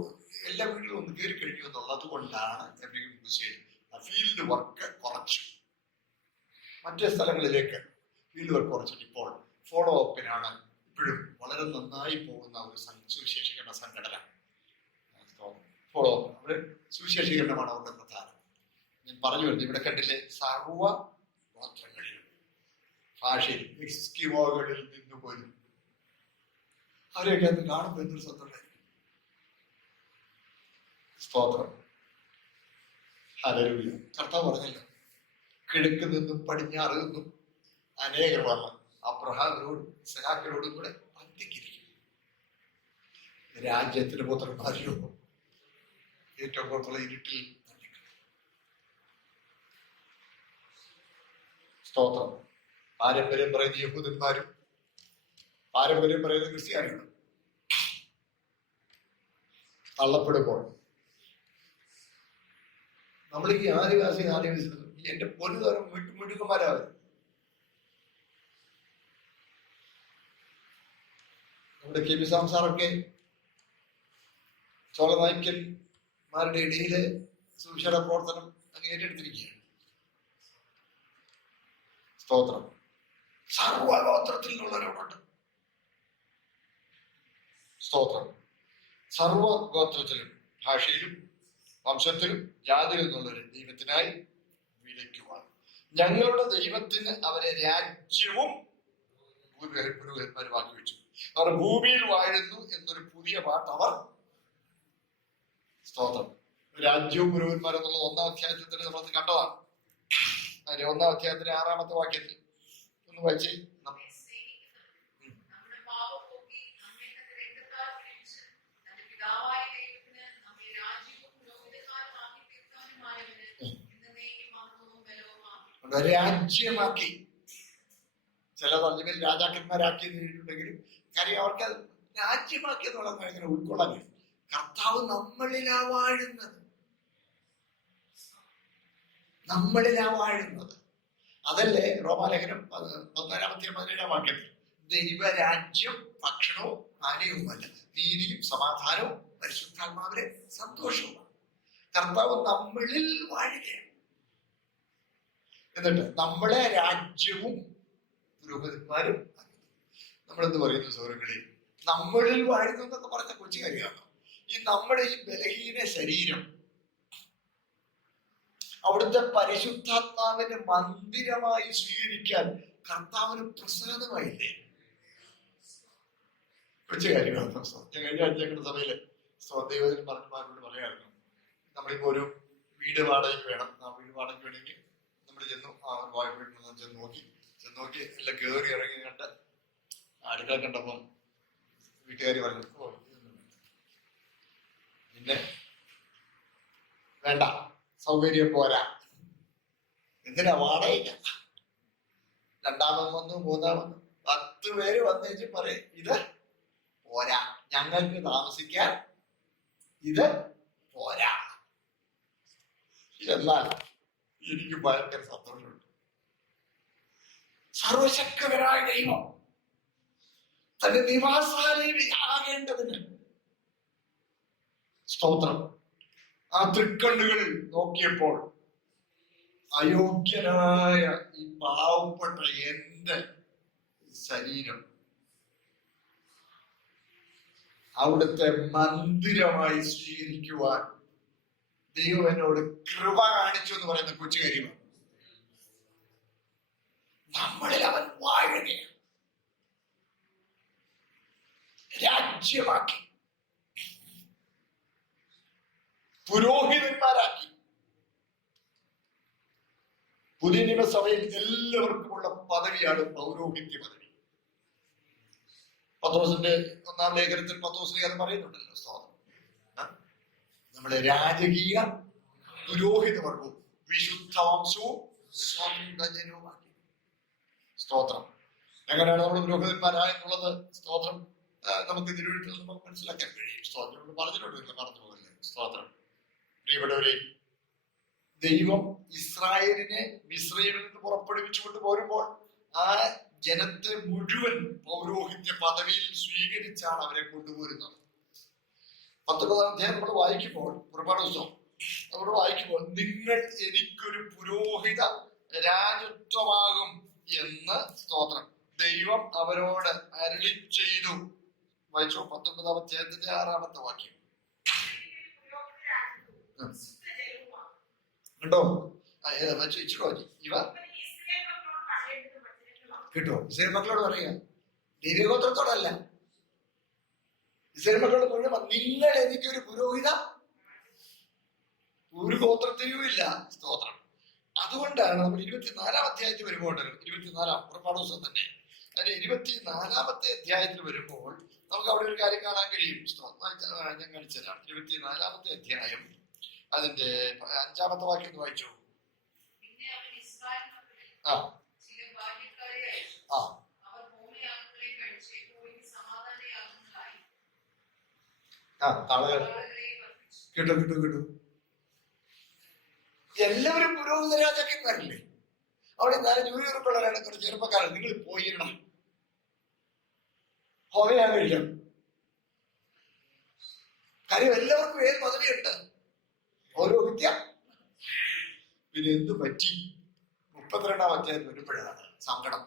എല്ലാ വീടുകളും ഒന്ന് കയറി കഴിഞ്ഞു എന്നുള്ളത് കൊണ്ടാണ് ഫീൽഡ് വർക്ക് കുറച്ചു. മറ്റു സ്ഥലങ്ങളിലേക്ക് ഫീൽഡ് വർക്ക് കുറച്ചിട്ട് ഇപ്പോൾ ഫോളോ അപ്പിനാണ് ഇപ്പോഴും വളരെ നന്നായി പോകുന്ന ഒരു സുവിശേഷീകരണ സംഘടന. ഫോളോ അപ്പ്, അവര് സുവിശേഷീകരണമാണ് അവരുടെ പ്രധാനം. ഞാൻ പറഞ്ഞു വരുന്നത് ഇവിടെ കണ്ടില്ലേ, സർവ ഗോത്രങ്ങളിലും ഭാഷയിൽ എക്സ്കിമോകളിൽ നിന്ന് പോലും അവരെയൊക്കെ അത് കാണുമ്പോൾ എന്തൊരു സന്തോഷമായിരിക്കും. സ്തോത്രം. ഹല്ലേലൂയ. കർത്താവ് പറഞ്ഞല്ലോ, കിഴക്ക് നിന്നും പടിഞ്ഞാറ് നിന്നും അനേകർ വന്ന് അബ്രഹാമിനോടും ഇസ്ഹാക്കിനോടും കൂടെ പന്തിക്കിരിക്കും. രാജ്യത്തിന്റെ പുത്രന്മാരിലോ ഏറ്റവും പുറത്തുള്ള ഇരുട്ടിൽ സ്തോത്രം. പാരമ്പര്യം പറയുന്ന യഹൂദന്മാരും പാരമ്പര്യം പറയുന്ന ക്രിസ്ത്യാനികളും തള്ളപ്പെടുമ്പോൾ നമ്മൾ ഈ ആദിവാസി എന്റെ പൊന്നുതരം മിടുക്കന്മാരാവും. നമ്മുടെ കെ പി സാംസാറൊക്കെ ചോളനായ്ക്കന്മാരുടെ ഇടയിലെ സുവിശേഷ പ്രവർത്തനം അങ്ങ് ഏറ്റെടുത്തിരിക്കുകയാണ്. സ്തോത്രം. സർവഗോത്രത്തിൽ നിന്നുള്ളവരോടുണ്ട്. സ്തോത്രം. സർവഗോത്രത്തിലും ഭാഷയിലും വംശത്തിലും ജാതിയിൽ നിന്നുള്ളവരെ ദൈവത്തിനായി വിളിക്കുവാൻ ഞങ്ങളുടെ ദൈവത്തിന് അവരെ രാജ്യവും പുരോഹിതന്മാരുമാക്കി വെച്ചു. അവർ ഭൂമിയിൽ വാഴുന്നു എന്നൊരു പുതിയ പാട്ട് അവർ. സ്തോത്രം. രാജ്യവും പുരോഹിതന്മാരെന്നുള്ളത് 1-ാം അധ്യായത്തിൽ തന്നെ നമ്മൾ കണ്ടതാണ്. അതിന്റെ 1-ാം അധ്യായത്തിന്റെ 6-ാമത്തെ വാക്യത്തിൽ ഒന്ന് വായിച്ചേ. രാജ്യമാക്കി, ചില തർജ്ജിമയിൽ രാജാക്കന്മാരാക്കി എഴുതിയിട്ടുണ്ടെങ്കിലും കാര്യം അവർക്ക് രാജ്യമാക്കി എന്നുള്ളത് എങ്ങനെ ഉൾക്കൊള്ളാൻ കഴിയും. കർത്താവ് നമ്മളിലാ വാഴുന്നത്, നമ്മളിലാ വാഴുന്നത്. അതല്ലേ റോമാലേഖനം 14-17 വാക്യത്തിൽ ദൈവരാജ്യം ഭക്ഷണവും പാനീയവുമല്ല, നീതിയും സമാധാനവും പരിശുദ്ധാത്മാവിലെ സന്തോഷവുമാണ്. കർത്താവ് നമ്മളിൽ വാഴുകയാണ്. എന്നിട്ട് നമ്മളെ രാജ്യവും പുരോഹിതന്മാരും, നമ്മളെന്ത് പറയുന്നു സൗരങ്ങളിൽ, നമ്മളിൽ വാഴുന്നു എന്നൊക്കെ പറഞ്ഞ കൊച്ചു കാര്യമാണ്. ഈ നമ്മുടെ ഈ ബലഹീന ശരീരം അവിടുത്തെ പരിശുദ്ധാത്മാവിന്റെ മന്ദിരമായി സ്വീകരിക്കാൻ കർത്താവിന് പ്രസാദമായില്ലേ? കൊച്ചു കാര്യമാണ്. ഞാൻ കഴിഞ്ഞ ആഴ്ച ഞങ്ങളുടെ സഭയില് ദൈവത്തിന് പറഞ്ഞമാരോട് പറയായിരുന്നു, നമ്മളിപ്പോ ഒരു വീട് വാടകയ്ക്ക് വേണം. ആ വീട് വാടകയ്ക്ക് വേണമെങ്കിൽ നമ്മൾ ചെന്നു, ആ വീട്ടിൽ ചെന്ന് നോക്കി എല്ലാം കയറി ഇറങ്ങി കണ്ട് അടുക്കള കണ്ടപ്പം വീട്ടുകാരി പറഞ്ഞു, ഓ പിന്നെ വേണ്ട, സൗകര്യം പോരാ, എന്തിനാ വാടകയില്ല. രണ്ടാമത് വന്നു, മൂന്നാമത് 10 പേര് വന്നേച്ച് പറയും, ഇത് പോരാ, ഞങ്ങൾക്ക് താമസിക്കാൻ ഇത് പോരാ. എന്നാൽ എനിക്ക് ഭയങ്കര സന്തോഷമുണ്ട്. സർവശക്തനായ ദൈവം തന്റെ നിവാസാലയം ആകേണ്ടതിന് സ്തോത്രം. ആ തൃക്കണ്ണുകളിൽ നോക്കിയപ്പോൾ അയോഗ്യനായ ഈ പാവപ്പെട്ട എന്റെ ശരീരം അവിടുത്തെ മന്ദിരമായി സ്വീകരിക്കുവാൻ ദൈവം എന്നോട് കൃപ കാണിച്ചു എന്ന് പറയുന്ന കൊച്ചു കാര്യമാണ്. നമ്മളിൽ അവൻ വാഴുകയാണ്, രാജ്യമാക്കി, പുരോഹിതന്മാരാക്കി. പുതിയ നിയമസഭയിൽ എല്ലാവർക്കുമുള്ള പദവിയാണ് പൗരോഹിത്യ പദവി. പത്രോസിന്റെ 1-ാം ലേഖനത്തിൽ പത്രോസിനെ അത് പറയുന്നുണ്ടല്ലോ. സ്തോത്രം. നമ്മുടെ രാജകീയ പുരോഹിത വർഗവും വിശുദ്ധ വംശവും സ്വന്തം ജനവുമാക്കി. സ്തോത്രം. എങ്ങനെയാണ് നമ്മൾ പുരോഹിതന്മാരായെന്നുള്ളത് സ്തോത്രം നമുക്ക് തിരുവഴുത്തിൽ നമുക്ക് മനസ്സിലാക്കാൻ കഴിയും. സ്തോത്രം പറഞ്ഞിട്ടുണ്ട്, കടന്നു പോകല്ലേ. സ്തോത്രം. പ്രിയപ്പെട്ടവരെ, ദൈവം ഇസ്രായേലിനെ മിസ്രൈമിൽ നിന്ന് പുറപ്പെടുവിച്ചുകൊണ്ട് പോരുമ്പോൾ ആ ജനത്തെ മുഴുവൻ പൗരോഹിത്യ പദവിയിൽ സ്വീകരിച്ചാണ് അവരെ കൊണ്ടുപോരുന്നത്. 19-ാം അധ്യായം നമ്മൾ വായിക്കുമ്പോൾ, പുറപ്പാട് പുസ്തകം നമ്മൾ വായിക്കുമ്പോൾ, നിങ്ങൾ എനിക്കൊരു പുരോഹിത രാജത്വമാകും എന്ന് സ്തോത്രം ദൈവം അവരോട് അരുളി ചെയ്തു. വായിച്ചു 19-ാം അധ്യായത്തിന്റെ 6-ാമത്തെ വാക്യം. കേട്ടോ? ഇച്ചിട്ടോ ഇവ കേട്ടോ? ഇസ്രായേൽ മക്കളോട് പറയുക, ലേവ്യഗോത്രത്തോടല്ല, ഇസ്രായേൽ മക്കളോട് മുഴുവൻ നിങ്ങൾ എനിക്കൊരു പുരോഹിത, ഒരു ഗോത്രത്തിനും ഇല്ല. സ്തോത്രം. അതുകൊണ്ടാണ് നമ്മൾ 24-ാം അധ്യായത്തിൽ വരുമ്പോൾ, 24-ാം പുറപ്പാട് ദിവസം തന്നെ, അതിന്റെ 24-ാമത്തെ അധ്യായത്തിൽ വരുമ്പോൾ നമുക്ക് അവിടെ ഒരു കാര്യം കാണാൻ കഴിയും. ഞാൻ കാണിച്ചു തരാം. 24-ാമത്തെ അധ്യായം അതിന്റെ 5-ാമത്തെ വാക്യം ഒന്ന് വായിച്ചു. കേട്ടോ? എല്ലാവരും പുരോഹിത രാജാക്കന്മാരല്ലേ? അവിടെ 4 ജൂനിയർക്കുള്ളവരാണ്, കുറച്ച് ചെറുപ്പക്കാരൻ. നിങ്ങൾ പോയിരണം, ഹോമയാൻ കഴിയും. കാര്യം എല്ലാവർക്കും ഏത് പദവിയുണ്ട്, പൗരോഹിത്യ. പിന്നെ എന്തു പറ്റി 32-ാം അധ്യായം വരുമ്പോഴാണ് സങ്കടം.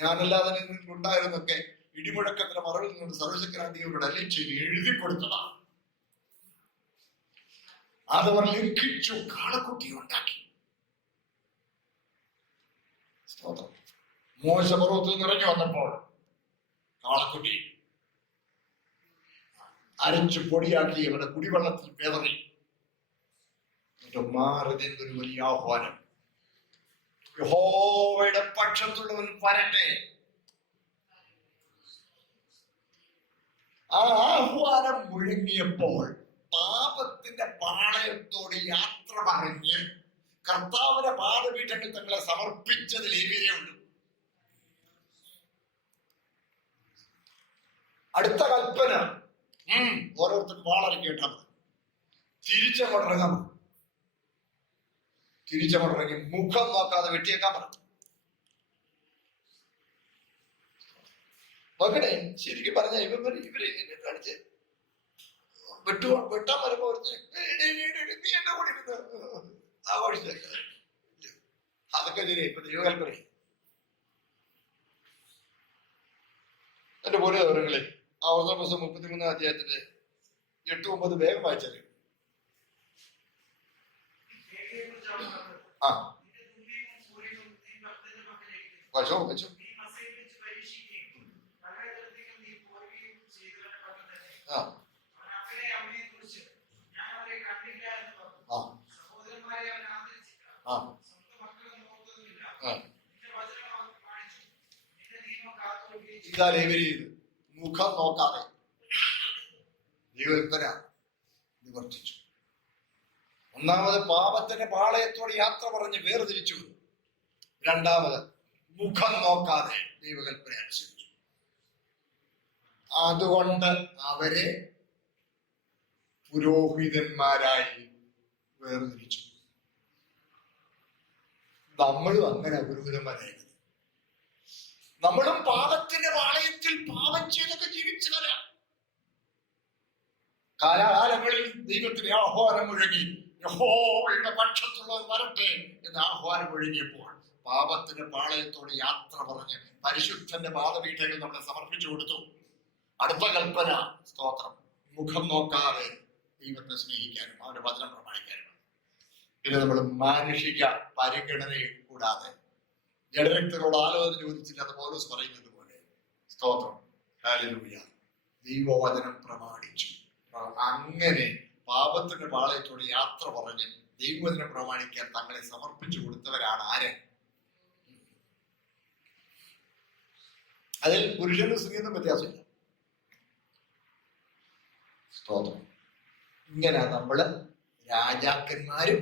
ഞാനല്ലാതെ ഉണ്ടായിരുന്നൊക്കെ ഇടിമുഴക്കത്തിന് മറവിൽ നിന്നുകൊണ്ട് സർവശക്തനാദിയോട് അല്ലിച്ച് എഴുതി കൊടുത്തതാണ്. അതവർ ലംഘിച്ചു, കാളക്കുട്ടി ഉണ്ടാക്കി. മോശ പർവ്വതത്തിൽ നിറഞ്ഞു വന്നപ്പോൾ കാളക്കുട്ടി അരച്ചു പൊടിയാക്കി അവരുടെ കുടിവെള്ളത്തിൽ പേതറി. മാറി നിന്നൊരു വലിയ ആഹ്വാനം, യഹോവയുടെ പക്ഷത്തുള്ളവൻ വരട്ടെ. ആ ആഹ്വാനം മുഴങ്ങിയപ്പോൾ പാപത്തിന്റെ പാളയത്തോട് യാത്ര പറഞ്ഞ് കർത്താവിന്റെ പാദപീഠങ്ങൾ തങ്ങളെ സമർപ്പിച്ചത് ലേവ്യരേ ഉള്ളൂ. അടുത്ത കൽപ്പന, ഓരോരുത്തരും വാളറി കേട്ടാൽ മതി. തിരിച്ചങ്ങോട്ടിറങ്ങാൻ മതി. തിരിച്ചങ്ങോട്ടിറങ്ങി മുഖം നോക്കാതെ വെട്ടിയേക്കാൻ പറഞ്ഞു. നോക്കണേ, ശരിക്കും പറഞ്ഞ ഇവര് കാണിച്ച് വെട്ടാൻ വരുമ്പോ നീ എന്നെ കൂടി ആഘോഷിച്ച അതൊക്കെ ശരി. ഇപ്പൊ ദൈവകൽപ്പന എന്റെ പോലെ വിവരങ്ങളെ അവസാന ദിവസം 33 അധ്യായത്തിന്റെ 8-9 വേഗം വായിച്ചാല് വശോ വശോ ഇതാ ലേവ്യര് ചെയ്ത് മുഖം നോക്കാതെ ദൈവകൽപ്പന നിവർത്തിച്ചു. ഒന്നാമത് പാപത്തിന്റെ പാളയത്തോട് യാത്ര പറഞ്ഞ് വേർതിരിച്ചു. രണ്ടാമത് മുഖം നോക്കാതെ ദൈവകൽപ്പന അനുസരിച്ചു. അതുകൊണ്ട് അവരെ പുരോഹിതന്മാരായി വേർതിരിച്ചു. നമ്മളും അങ്ങനെ പുരോഹിതന്മാരായി. നമ്മളും പാപത്തിന്റെ പാളയത്തിൽ പാപം ചെയ്തൊക്കെ ജീവിച്ചു വരാം. കാലാകാലങ്ങളിൽ ദൈവത്തിന് ആഹ്വാനം മുഴങ്ങി, യഹോവയുടെ പക്ഷത്തുള്ളവർ വരട്ടെ എന്ന് ആഹ്വാനം മുഴങ്ങിയപ്പോൾ പാപത്തിന്റെ പാളയത്തോട് യാത്ര പറഞ്ഞ് പരിശുദ്ധന്റെ പാദപീഠങ്ങൾ നമ്മളെ സമർപ്പിച്ചു കൊടുത്തു. അടുത്ത കൽപ്പന, സ്തോത്രം, മുഖം നോക്കാതെ ദൈവത്തെ സ്നേഹിക്കാനും അവന്റെ വചനം പ്രമാണിക്കാനും. ഇത് നമ്മൾ മാനുഷിക പരിഗണനയിൽ കൂടാതെ ജഡരക്തരോട് ആലോചന ചോദിച്ചില്ലാത്ത പൗലോസ് പറയുന്നത് പോലെ, സ്തോത്രം, ഹല്ലേലൂയ, ദൈവവചനം പ്രമാണിച്ചു. അങ്ങനെ പാപത്തിന്റെ പാളയത്തോട് യാത്ര പറഞ്ഞ് ദൈവവചനം പ്രമാണിക്കാൻ തങ്ങളെ സമർപ്പിച്ചു കൊടുത്തവരാണ് ആര്? അതിൽ പുരുഷനും സ്ത്രീയൊന്നും വ്യത്യാസമില്ല. സ്തോത്രം. ഇങ്ങനെ നമ്മള് രാജാക്കന്മാരും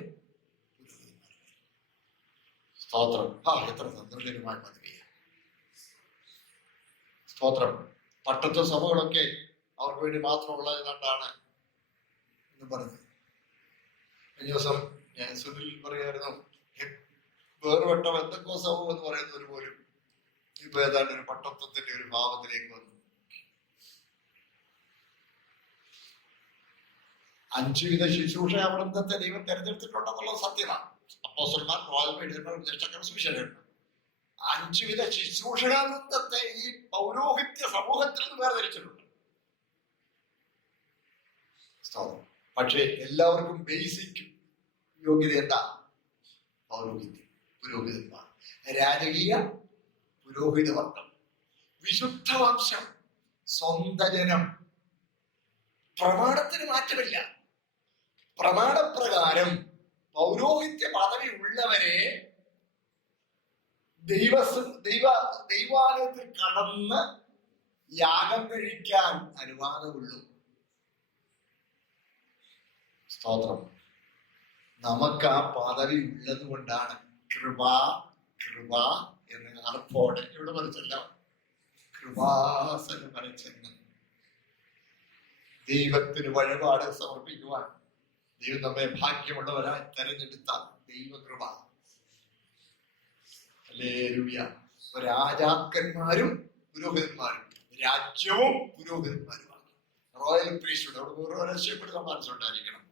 സ്തോത്രം. എത്ര സന്തോഷകരമായ പദവിയാണ്. സ്തോത്രം. പട്ടത്തെ സഭകളൊക്കെ അവർക്ക് വേണ്ടി മാത്രമുള്ളത് കണ്ടാണ് എന്ന് പറഞ്ഞത്. കഴിഞ്ഞ ദിവസം ഞാൻ സുനിൽ പറയായിരുന്നു, വേറുപെട്ട എന്തൊക്കെ സഭ എന്ന് പറയുന്നവർ പോലും ഇപ്പൊ ഏതാണ്ട് ഒരു പട്ടത്വത്തിന്റെ ഒരു ഭാവത്തിലേക്ക് വന്നു. 5 വിധ ശുശ്രൂഷ വൃന്ദത്തെ ദൈവം തെരഞ്ഞെടുത്തിട്ടുണ്ടെന്നുള്ളത് സത്യമാണ്. അപ്പോസ്തലന്മാർ, പ്രവാചകന്മാർ, ഉപദേഷ്ടാക്കൾ, സുവിശേഷകന്മാർ, 5 വിധ ശുശ്രൂഷകാ വൃന്ദത്തെ ഈ പൗരോഹിത്യ സമൂഹത്തിൽ നിന്ന് വേർതിരിച്ചിട്ടുണ്ട്. പക്ഷേ എല്ലാവർക്കും ബേസിക് യോഗ്യത എന്താ? പൗരോഹിത്യം, പുരോഹിതന്മാർ, രാജകീയ പുരോഹിത വർഗം, വിശുദ്ധ വംശം, സ്വന്തം ജനം. പ്രമാണത്തിന് മാറ്റമില്ല. പ്രമാണപ്രകാരം പൗരോഹിത്യ പദവി ഉള്ളവരെ ദൈവാലയത്തിൽ കടന്ന് യാഗം കഴിക്കാൻ അനുവാദമുള്ളൂ. സ്തോത്രം. നമുക്ക് ആ പദവി ഉള്ളത് കൊണ്ടാണ് കൃപ കൃപ എന്ന് അർപ്പോടെ ഇവിടെ പഠിച്ചല്ല, കൃപാസനം വരച്ചെന്ന് ദൈവത്തിന് വഴിപാട് സമർപ്പിക്കുവാൻ ദൈവം നമ്മെ ഭാഗ്യമുള്ളവരായി തെരഞ്ഞെടുത്ത ദൈവകൃപ. ഹല്ലേലൂയ. രാജാക്കന്മാരും പുരോഹിതന്മാരും, രാജ്യവും പുരോഹിതന്മാരുമാണ്. Royal priesthood. അവിടെ വേറെ രക്ഷപ്പെടുന്ന മനസ്സുണ്ടായിരിക്കണം.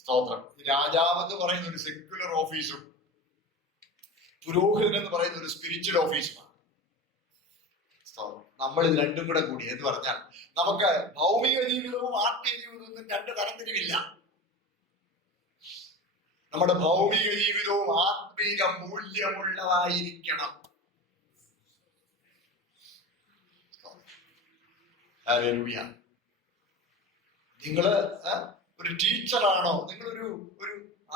സ്തോത്രം. രാജാവ് എന്ന് പറയുന്ന ഒരു സെക്യുലർ ഓഫീസും പുരോഹിതൻ എന്ന് പറയുന്ന ഒരു സ്പിരിച്വൽ ഓഫീസുമാണ്. നമ്മൾ ഇത് രണ്ടും കൂടെ കൂടി എന്ന് പറഞ്ഞാൽ നമുക്ക് ഭൗമിക ജീവിതവും ആത്മീയ ജീവിതവും 2 തരംതിരിവില്ല. നമ്മുടെ ഭൗമിക ജീവിതവും ആത്മീക മൂല്യമുള്ളതായിരിക്കണം. ഹല്ലേലൂയ. നിങ്ങള് ഒരു ടീച്ചറാണോ? നിങ്ങളൊരു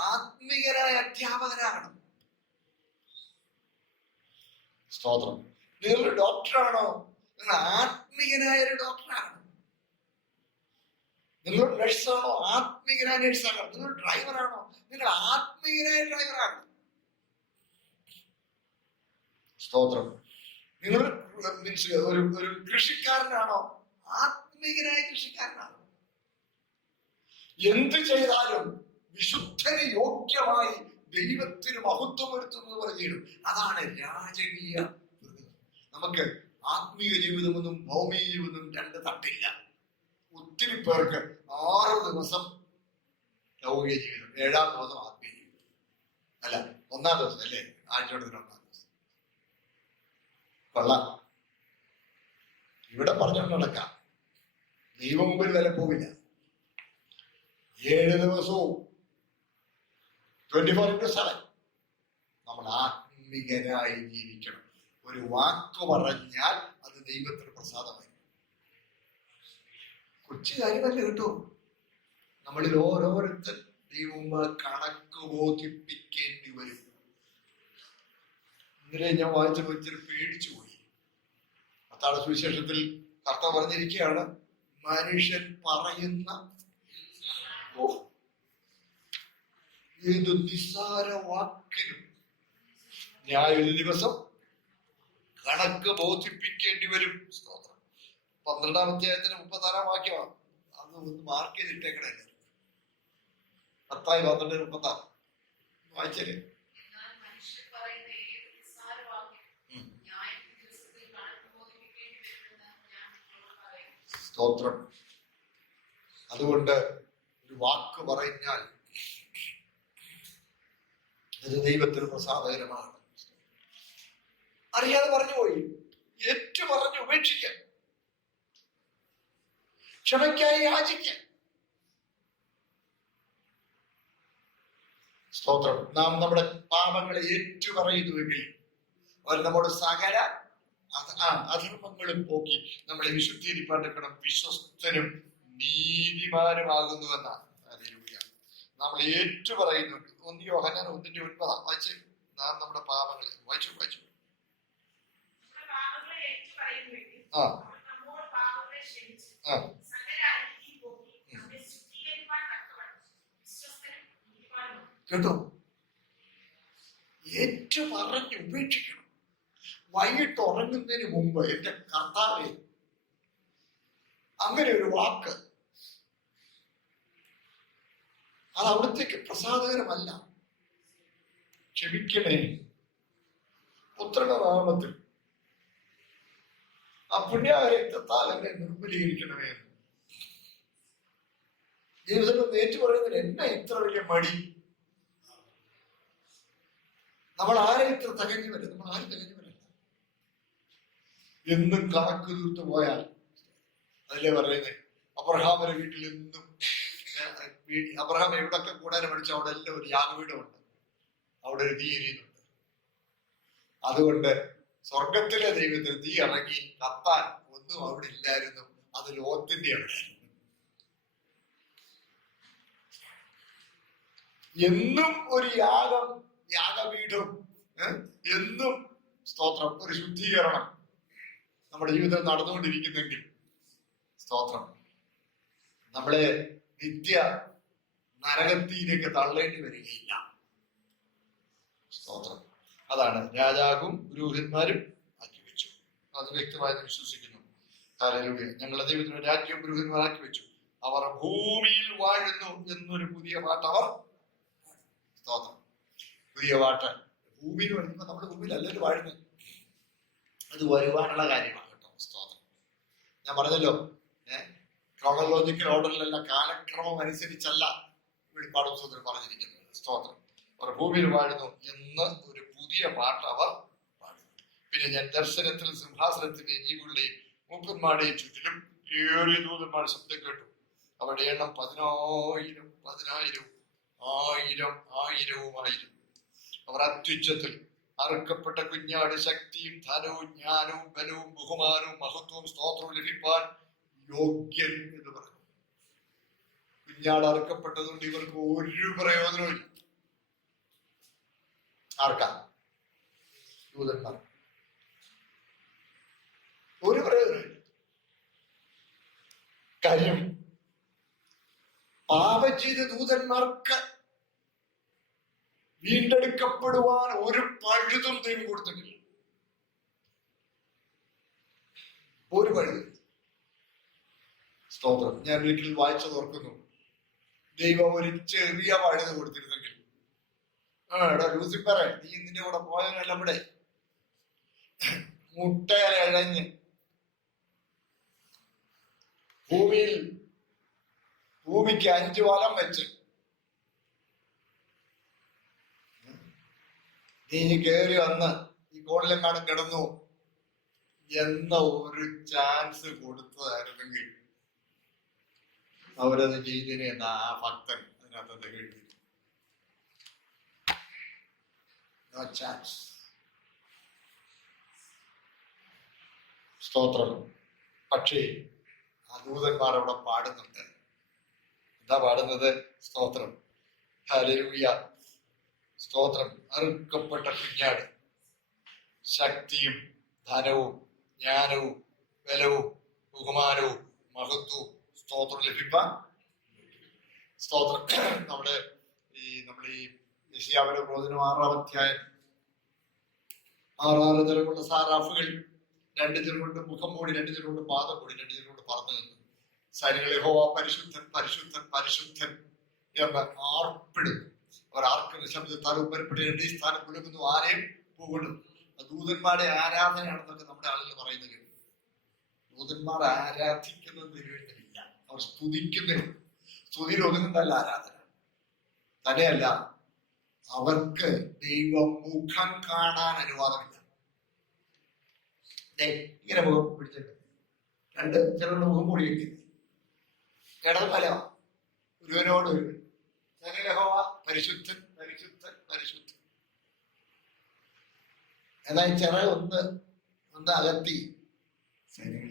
ആത്മീയനായ അധ്യാപകനാകണം. സ്തോത്രം. നിങ്ങളൊരു ഡോക്ടറാണോ? നിങ്ങൾ ആത്മീയനായ ഒരു ഡോക്ടറാണ്. നിങ്ങൾ നഴ്സാണോ? ആത്മീയനായ നഴ്സാണ്. നിങ്ങൾ ഡ്രൈവറാണോ? നിങ്ങൾ ആത്മീയനായ ഡ്രൈവറാണ്. സ്തോത്രം. നിങ്ങൾ മീൻസ് ഒരു കൃഷിക്കാരനാണോ? ആത്മീയനായ കൃഷിക്കാരനാണ്. എന്ത് ചെയ്താലും വിശുദ്ധന് യോഗ്യമായി ദൈവത്തിന് മഹത്വം വരുത്തുന്നത് പറഞ്ഞിടും. അതാണ് രാജകീയ. നമുക്ക് ആത്മീയ ജീവിതമെന്നും ഭൗമിക ജീവിതവും രണ്ട് തട്ടില്ല. ഒത്തിരി പേർക്ക് 6 ദിവസം ലൗകിക ജീവിതം, 7-ാം ദിവസം ആത്മീയ ജീവിതം. അല്ല, 1-ാം ദിവസം അല്ലേ, ആഴ്ചയോടത്തിന് 1-ാം ദിവസം കൊള്ളാം. ഇവിടെ പറഞ്ഞുകൊണ്ട് നടക്കാം. ദൈവം മുമ്പിൽ വില പോവില്ല. 7 ദിവസവും 24/7 നമ്മൾ ആത്മീയനായി ജീവിക്കണം. ഒരു വാക്ക് പറഞ്ഞാൽ അത് ദൈവത്തിന് പ്രസാദമായി. കൊച്ചു കാര്യമല്ല കേട്ടോ. നമ്മളിൽ ഓരോരുത്തർ ദൈവം കണക്ക് ബോധിപ്പിക്കേണ്ടി വരും. ഇന്നലെ ഞാൻ വായിച്ചപ്പോൾ ഇച്ചിരി പേടിച്ചു പോയി. മത്തായിയുടെ സുവിശേഷത്തിൽ കർത്താവ് പറഞ്ഞിരിക്കുകയാണ്, മനുഷ്യൻ പറയുന്ന ഏത് നിസ്സാര വാക്കിനും ന്യായൊരു ദിവസം കണക്ക് ബോധിപ്പിക്കേണ്ടി വരും. സ്തോത്രം. 12-ാം അധ്യായത്തിന് 36-ാം വാക്യമാണ്. അന്ന് ഒന്ന് മാർക്ക് ചെയ്തിട്ടേക്കണേ. മത്തായി 12:36 വായിച്ചേ. സ്തോത്രം. അതുകൊണ്ട് ഒരു വാക്ക് പറഞ്ഞാൽ അത് ദൈവത്തിന് പ്രസാദകരമാണ്. അറിയാതെ പറഞ്ഞുപോയി, ഏറ്റു പറഞ്ഞു ഉപേക്ഷിക്കാൻ, ക്ഷമയ്ക്കായി യാചിക്കാൻ. സ്തോത്രം. നാം നമ്മുടെ പാപങ്ങളെ ഏറ്റു പറയുന്നുവെങ്കിൽ അവർ നമ്മുടെ സകല അധർമ്മങ്ങളും പോക്കി നമ്മളെ വിശുദ്ധീകരിപ്പാൻ വിശ്വസ്തനും നീതിമാനുമാകുന്നുവെന്നാണ്. നമ്മൾ ഏറ്റു പറയുന്നുണ്ട്. 1 യോഹന്നാൻ 1:9 വായിച്ച്. നാം നമ്മുടെ പാപങ്ങളെ വായിച്ചു കേട്ടോ. ഏറ്റു പറഞ്ഞ് ഉപേക്ഷിക്കണം. വൈകിട്ട് ഉറങ്ങുന്നതിന് മുമ്പ് എന്റെ കർത്താവേ, അങ്ങനെ ഒരു വാക്ക് അത് അവിടത്തേക്ക് പ്രസാദകരമല്ല. ക്ഷമിക്കണേ, പുത്രന്റെ നാമത്തിൽ ആ പുണ്യരക്തത്താൽ എന്നെ നിർമ്മലീകരിക്കണമേ. ജീവിതത്തിൽ ഏറ്റു പറയുന്നതിന് എന്നെ ഇത്ര വലിയ മടി. നമ്മൾ ആരെയും ഇത്ര തികഞ്ഞു വരും. നമ്മൾ ആരും തികഞ്ഞു വരില്ല. എന്നും കണക്ക് തീർത്തു പോയാൽ, അതല്ലേ പറയുന്നത്, അബ്രഹാമിന്റെ വീട്ടിൽ എന്നും അബ്രഹാം എവിടൊക്കെ കൂടാനും പഠിച്ചു അവിടെ എല്ലാം ഒരു യാഗപീഠമുണ്ട്, അവിടെ ഒരു തീ എരിയുന്നുണ്ട്. അതുകൊണ്ട് സ്വർഗത്തിലെ ദൈവത്തിന് തീ ഇറങ്ങി കത്താൻ ഒന്നും അവിടെ ഇല്ലായിരുന്നു. അത് ലോകത്തിന്റെ അവിടെ. എന്നും ഒരു യാഗപീഠം, എന്നും സ്തോത്രം, ഒരു ശുദ്ധീകരണം നമ്മുടെ ജീവിതത്തിൽ നടന്നുകൊണ്ടിരിക്കുന്നെങ്കിൽ സ്തോത്രം, നമ്മളെ നിത്യ നരകത്തിയിലേക്ക് തള്ളേണ്ടി വരികയില്ല. സ്തോത്രം. അതാണ് രാജാവും പുരോഹിതന്മാരും ആക്കി വെച്ചു. അത് വ്യക്തമായി വിശ്വസിക്കുന്നു. ഹല്ലേലൂയ. ഞങ്ങളുടെ ദൈവത്തിന് രാജ്യവും പുരോഹിതന്മാരാക്കി വെച്ചു. അവർ ഭൂമിയിൽ വാഴുന്നു എന്നൊരു പുതിയ പാട്ട് അവർ. സ്തോത്രം. പുതിയ പാട്ട്. ഭൂമിയിൽ വരുമ്പോൾ നമ്മുടെ ഭൂമിയിൽ അല്ലല്ലോ വാഴുന്നത്, അത് വരുവാനുള്ള കാര്യമാണ് കേട്ടോ. സ്തോത്രം. ഞാൻ പറഞ്ഞല്ലോ, ക്രോണോളജിക്കൽ ഓർഡറിലല്ല, കാലക്രമം അനുസരിച്ചല്ല വെളിപ്പാട് പുസ്തകത്തിൽ പറഞ്ഞിരിക്കുന്നത്. സ്തോത്രം. അവർ ഭൂമിയിൽ വാഴുന്നു എന്ന് ഒരു പുതിയ പാട്ട് അവർ പാടുന്നു. പിന്നെ ഞാൻ ദർശനത്തിൽ സിംഹാസനത്തിന്റെയും ജീവികളുടെയും മൂപ്പന്മാരുടെയും ചുറ്റിലും ഏറിയ ദൂതന്മാർ ശബ്ദം കേട്ടു. അവരുടെ എണ്ണം 10,000 10,000 1000 അവർ അത്യുച്ചത്തിൽ അറുക്കപ്പെട്ട കുഞ്ഞാട് ശക്തിയും ധനവും ജ്ഞാനവും ബലവും ബഹുമാനവും മഹത്വവും സ്തോത്രവും ലഭിപ്പാൻ യോഗ്യൻ എന്ന് പറഞ്ഞു. കുഞ്ഞാട് അറുക്കപ്പെട്ടതുകൊണ്ട് ഇവർക്ക് ഒരു പ്രയോജനവും. ആർക്കാ? ദൂതന്മാർ. ചെയ്ത ദൂതന്മാർക്ക് വീണ്ടെടുക്കപ്പെടുവാൻ ഒരു പഴുതും ദൈവം കൊടുത്തിട്ടില്ല. ഒരു പഴുതും. സ്തോത്രം. ഞാൻ ഒരിക്കൽ വായിച്ചത് ഓർക്കുന്നു, ദൈവം ഒരു ചെറിയ പഴുത് കൊടുത്തിരുന്നെങ്കിൽ, എടാ ലൂസിഫറെ, നീ നിന്റെ കൂടെ പോയവനല്ല ഇവിടെ മുട്ടയിഴഞ്ഞ് ഭൂമിക്ക് 5 വലം വെച്ച് നീ കയറി വന്ന് ഈ കോണിലെങ്ങാനും കിടന്നു എന്ന ഒരു ചാൻസ് കൊടുത്തതായിരുന്നെങ്കിൽ അവരത് ചെയ്തതിനെ എന്നാ ആ ഭക്തൻ അതിനകത്ത് എഴുതി. No chance. സ്തോത്രം. പക്ഷേ ആ ദൂതന്മാർ അവിടെ പാടുന്നുണ്ട്. എന്താ പാടുന്നത്? സ്തോത്രം. ഹല്ലേലൂയ. സ്തോത്രം. അറുക്കപ്പെട്ട കുഞ്ഞാട് ശക്തിയും ധനവും ജ്ഞാനവും ബലവും ബഹുമാനവും മഹത്വവും സ്തോത്രം ലഭിപ്പാൻ. സ്തോത്രം. നമ്മൾ ഈ യെശയ്യാവിന്റെ പ്രവചനം 6-ാം അധ്യായം 6 തരമുള്ള സാറാഫുകൾ 2 ചിറകുകൊണ്ട് മുഖം മൂടി, 2 ചിറകുകൊണ്ട് പാദം മൂടി, 2 ചിറകുകൊണ്ട് പറന്നു നിന്നു. സൈന്യങ്ങളെ യഹോവ പരിശുദ്ധൻ പരിശുദ്ധൻ പരിശുദ്ധൻ എന്ന് ആർപ്പിടുന്നു. അവർ ആർക്കുന്ന ശബ്ദത്താൽ ഉപ്പരപ്പെട്ട് ഈ സ്ഥാനം കുലുക്കുന്നു, ആരെയും പോകുന്നു. ദൂതന്മാരുടെ ആരാധനയാണെന്നൊക്കെ നമ്മുടെ ആളുകൾ പറയുന്നത് കേട്ടു. ദൂതന്മാർ ആരാധിക്കുന്നതിന് വേണ്ടിയില്ല, അവർ സ്തുതിക്കുന്നതിന്. സ്തുതിയിൽ ഒതുങ്ങുന്നതല്ല ആരാധന. തന്നെയല്ല, അവർക്ക് ദൈവം മുഖം കാണാൻ അനുവാദമില്ല. ഇങ്ങനെ മുഖം പിടിച്ചിട്ട് 2 ചിലരുടെ മുഖം മൂടി വയ്ക്കുന്നു. ഇടതുമല ഒരുവനോട് ഒരുവൻ യഹോവ പരിശുദ്ധൻ പരിശുദ്ധൻ പരിശുദ്ധൻ. എന്നാൽ ചിറക് ഒന്ന് അകത്തി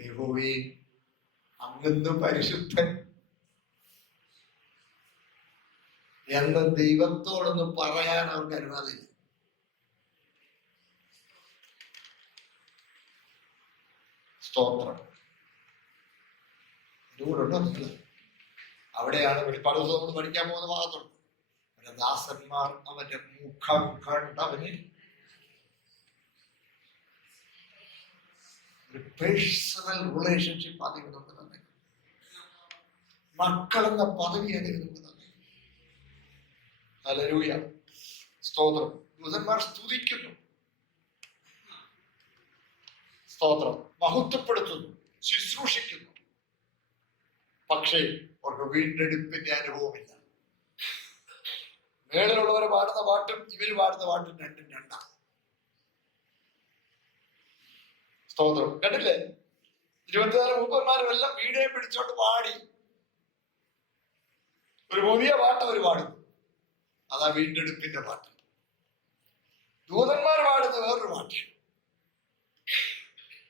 യഹോവേ അങ്ങ് പരിശുദ്ധൻ എന്ന് ദൈവത്തോടൊന്ന് പറയാൻ അവർക്ക് അനുവാദമില്ല. സ്തോത്രം. ഇതുകൂടുണ്ടോ നിങ്ങൾ? അവിടെയാണ് വെളിപ്പാട് ദിവസം നമ്മൾ പഠിക്കാൻ പോകുന്ന ഭാഗത്തുണ്ട്. അവന്റെ ദാസന്മാർ അവന്റെ മുഖം കണ്ടവന് ഒരു പേഴ്സണൽ റിലേഷൻഷിപ്പ് അതിന് നമുക്ക് തന്നെ. മക്കളെന്ന പദവി അതിന് നമുക്ക് തന്നെ. ഹല്ലേലൂയ. സ്തോത്രം. ദൂതന്മാർ സ്തുതിക്കുന്നു, സ്തോത്രം, മഹത്വപ്പെടുത്തുന്നു, ശുശ്രൂഷിക്കുന്നു. പക്ഷേ അവർക്ക് വീണ്ടെടുപ്പിന്റെ അനുഭവമില്ല. മേളിലുള്ളവർ പാടുന്ന പാട്ടും ഇവര് പാടുന്ന പാട്ടും രണ്ടും രണ്ടാണ്. സ്തോത്രം. കണ്ടില്ലേ? 24 മൂപ്പന്മാരും എല്ലാം വീണയെ പിടിച്ചോണ്ട് പാടി ഒരു പുതിയ പാട്ട് അവർ പാടുന്നു. അതാ വീണ്ടെടുപ്പിന്റെ പാട്ട്. ദൂതന്മാർ പാടുന്ന വേറൊരു പാട്ട്.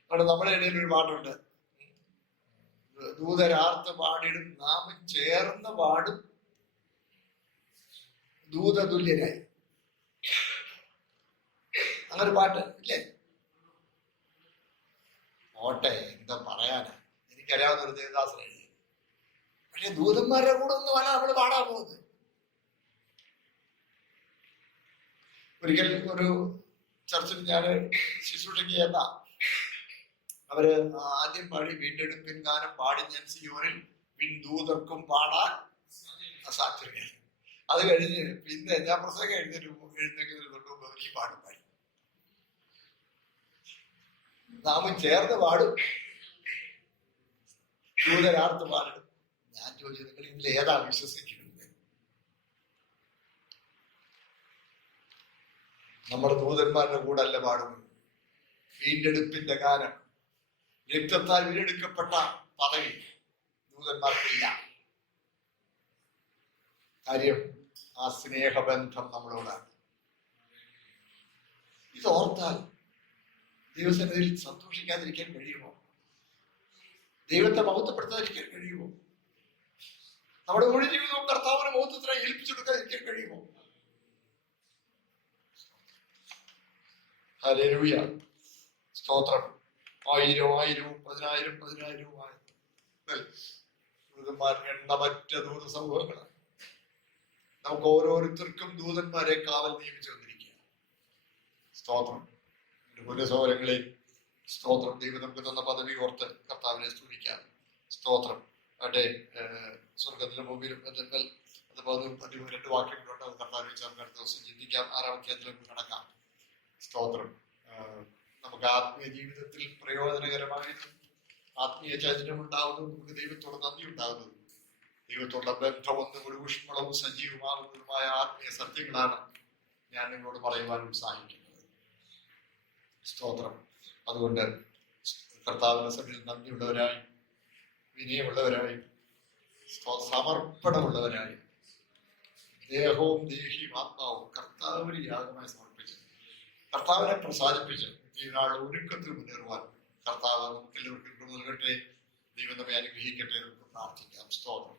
അവിടെ നമ്മുടെ ഇടയിൽ ഒരു പാട്ടുണ്ട്, ദൂതരാർത്ത് പാടിടും നാം ചേർന്ന് പാടും ദൂതതുല്യരായി. അങ്ങനെ പാട്ട് ഇല്ലേ? ഓട്ടെ, എന്താ പറയാനാ, എനിക്കറിയാവുന്ന ഒരു ദേവദാസൻ എഴുതി. പക്ഷെ ദൂതന്മാരുടെ കൂടെ ഒന്നുമല്ല നമ്മൾ പാടാൻ പോകുന്നത്. ഒരിക്കൽ ഒരു ചർച്ചിൽ ഞാൻ ശുശ്രൂഷയ്ക്ക് ചെന്ന അവര് ആദ്യം പാടി വീണ്ടെടുപ്പിൻ ഗാനം പാടി ഞാൻ സിയോനിൽ വിൺദൂതർക്കും പാടാൻ അസാധ്യമാണ്. അത് കഴിഞ്ഞ് പിന്നെ ഞാൻ പ്രസംഗം എഴുന്നേൽക്കുന്നതിന് തൊട്ട് മുമ്പ് അവർ ഈ പാടും പാടി. നാമും ചേർന്ന് പാടും ദൂതരാർത്ത് പാടും. ഞാൻ ചോദിച്ചു, നിങ്ങൾ ഇതിൽ ഏതാ വിശ്വസിക്കുന്നത്? നമ്മുടെ ദൂതന്മാരുടെ കൂടെ അല്ല പാടുന്നത്. വീണ്ടെടുപ്പിന്റെ ഗാനം, രക്തത്താൽ വീണ്ടെടുക്കപ്പെട്ട പദവി ദൂതന്മാർക്കില്ല. കാര്യം ആ സ്നേഹബന്ധം നമ്മളോടാണ്. ഇത് ഓർത്താൽ ദൈവസന്നിധിയിൽ സന്തോഷിക്കാതിരിക്കാൻ കഴിയുമോ? ദൈവത്തെ മഹത്വപ്പെടുത്താതിരിക്കാൻ കഴിയുമോ? നമ്മുടെ മുഴുവൻ ജീവിതവും കർത്താവിന് മഹത്വത്തിനായി ഏൽപ്പിച്ചെടുക്കാതിരിക്കാൻ കഴിയുമോ? ഹല്ലേലൂയ. സ്തോത്രം. 1000 1000 10,000 10,000 ദൂതന്മാർ എണ്ണമറ്റ ദൂത സമൂഹങ്ങളാണ്. നമുക്ക് ഓരോരുത്തർക്കും ദൂതന്മാരെ കാവൽ നിയമിച്ചു വന്നിരിക്കുക. സ്തോത്രം. സഹോദരങ്ങളെ, സ്തോത്രം. ദൈവം നമുക്ക് തന്ന പദവി ഓർത്ത് കർത്താവിനെ സ്തുതിക്കാം. സ്തോത്രം. അവിടെ സ്വർഗത്തിലും ഭൂമിയിലും അതുപോലെ 2 വാക്യങ്ങളുണ്ട്. അത് കർത്താവിനെ ചേർന്ന് അടുത്ത ദിവസം ചിന്തിക്കാം. 6-ാം അധ്യായത്തിലേക്ക് കടക്കാം. സ്തോത്രം. നമുക്ക് ആത്മീയ ജീവിതത്തിൽ പ്രയോജനകരമായിട്ട് ആത്മീയ ചൈതന്യം ഉണ്ടാകുന്നത് നമുക്ക് ദൈവത്തോട് നന്ദി ഉണ്ടാകുന്നത്, ദൈവത്തോടുള്ള ബന്ധം ഒന്നുകൂടി ഊഷ്മളവും സജീവമാകുന്നതുമായ ആത്മീയ സത്യങ്ങളാണ് ഞാൻ നിങ്ങളോട് പറയുവാൻ ഉത്സാഹിക്കുന്നത്. സ്തോത്രം. അതുകൊണ്ട് കർത്താവിന്റെ സഭയിൽ നന്ദിയുള്ളവരായി, വിനയമുള്ളവരായി, സമർപ്പണമുള്ളവരായി, ദേഹവും ദേഹിയും ആത്മാവും കർത്താവിന് യാഗമായി സമർപ്പിച്ച് കർത്താവിനെ പ്രസാദിപ്പിച്ച് ഈ നാൾ ഒരുക്കത്തിൽ മുന്നേറുവാൻ കർത്താവ് നമുക്ക് എല്ലാവർക്കും നൽകട്ടെ. ദൈവം നമ്മെ അനുഗ്രഹിക്കട്ടെ. നമുക്ക് പ്രാർത്ഥിക്കാം. സ്തോത്രം.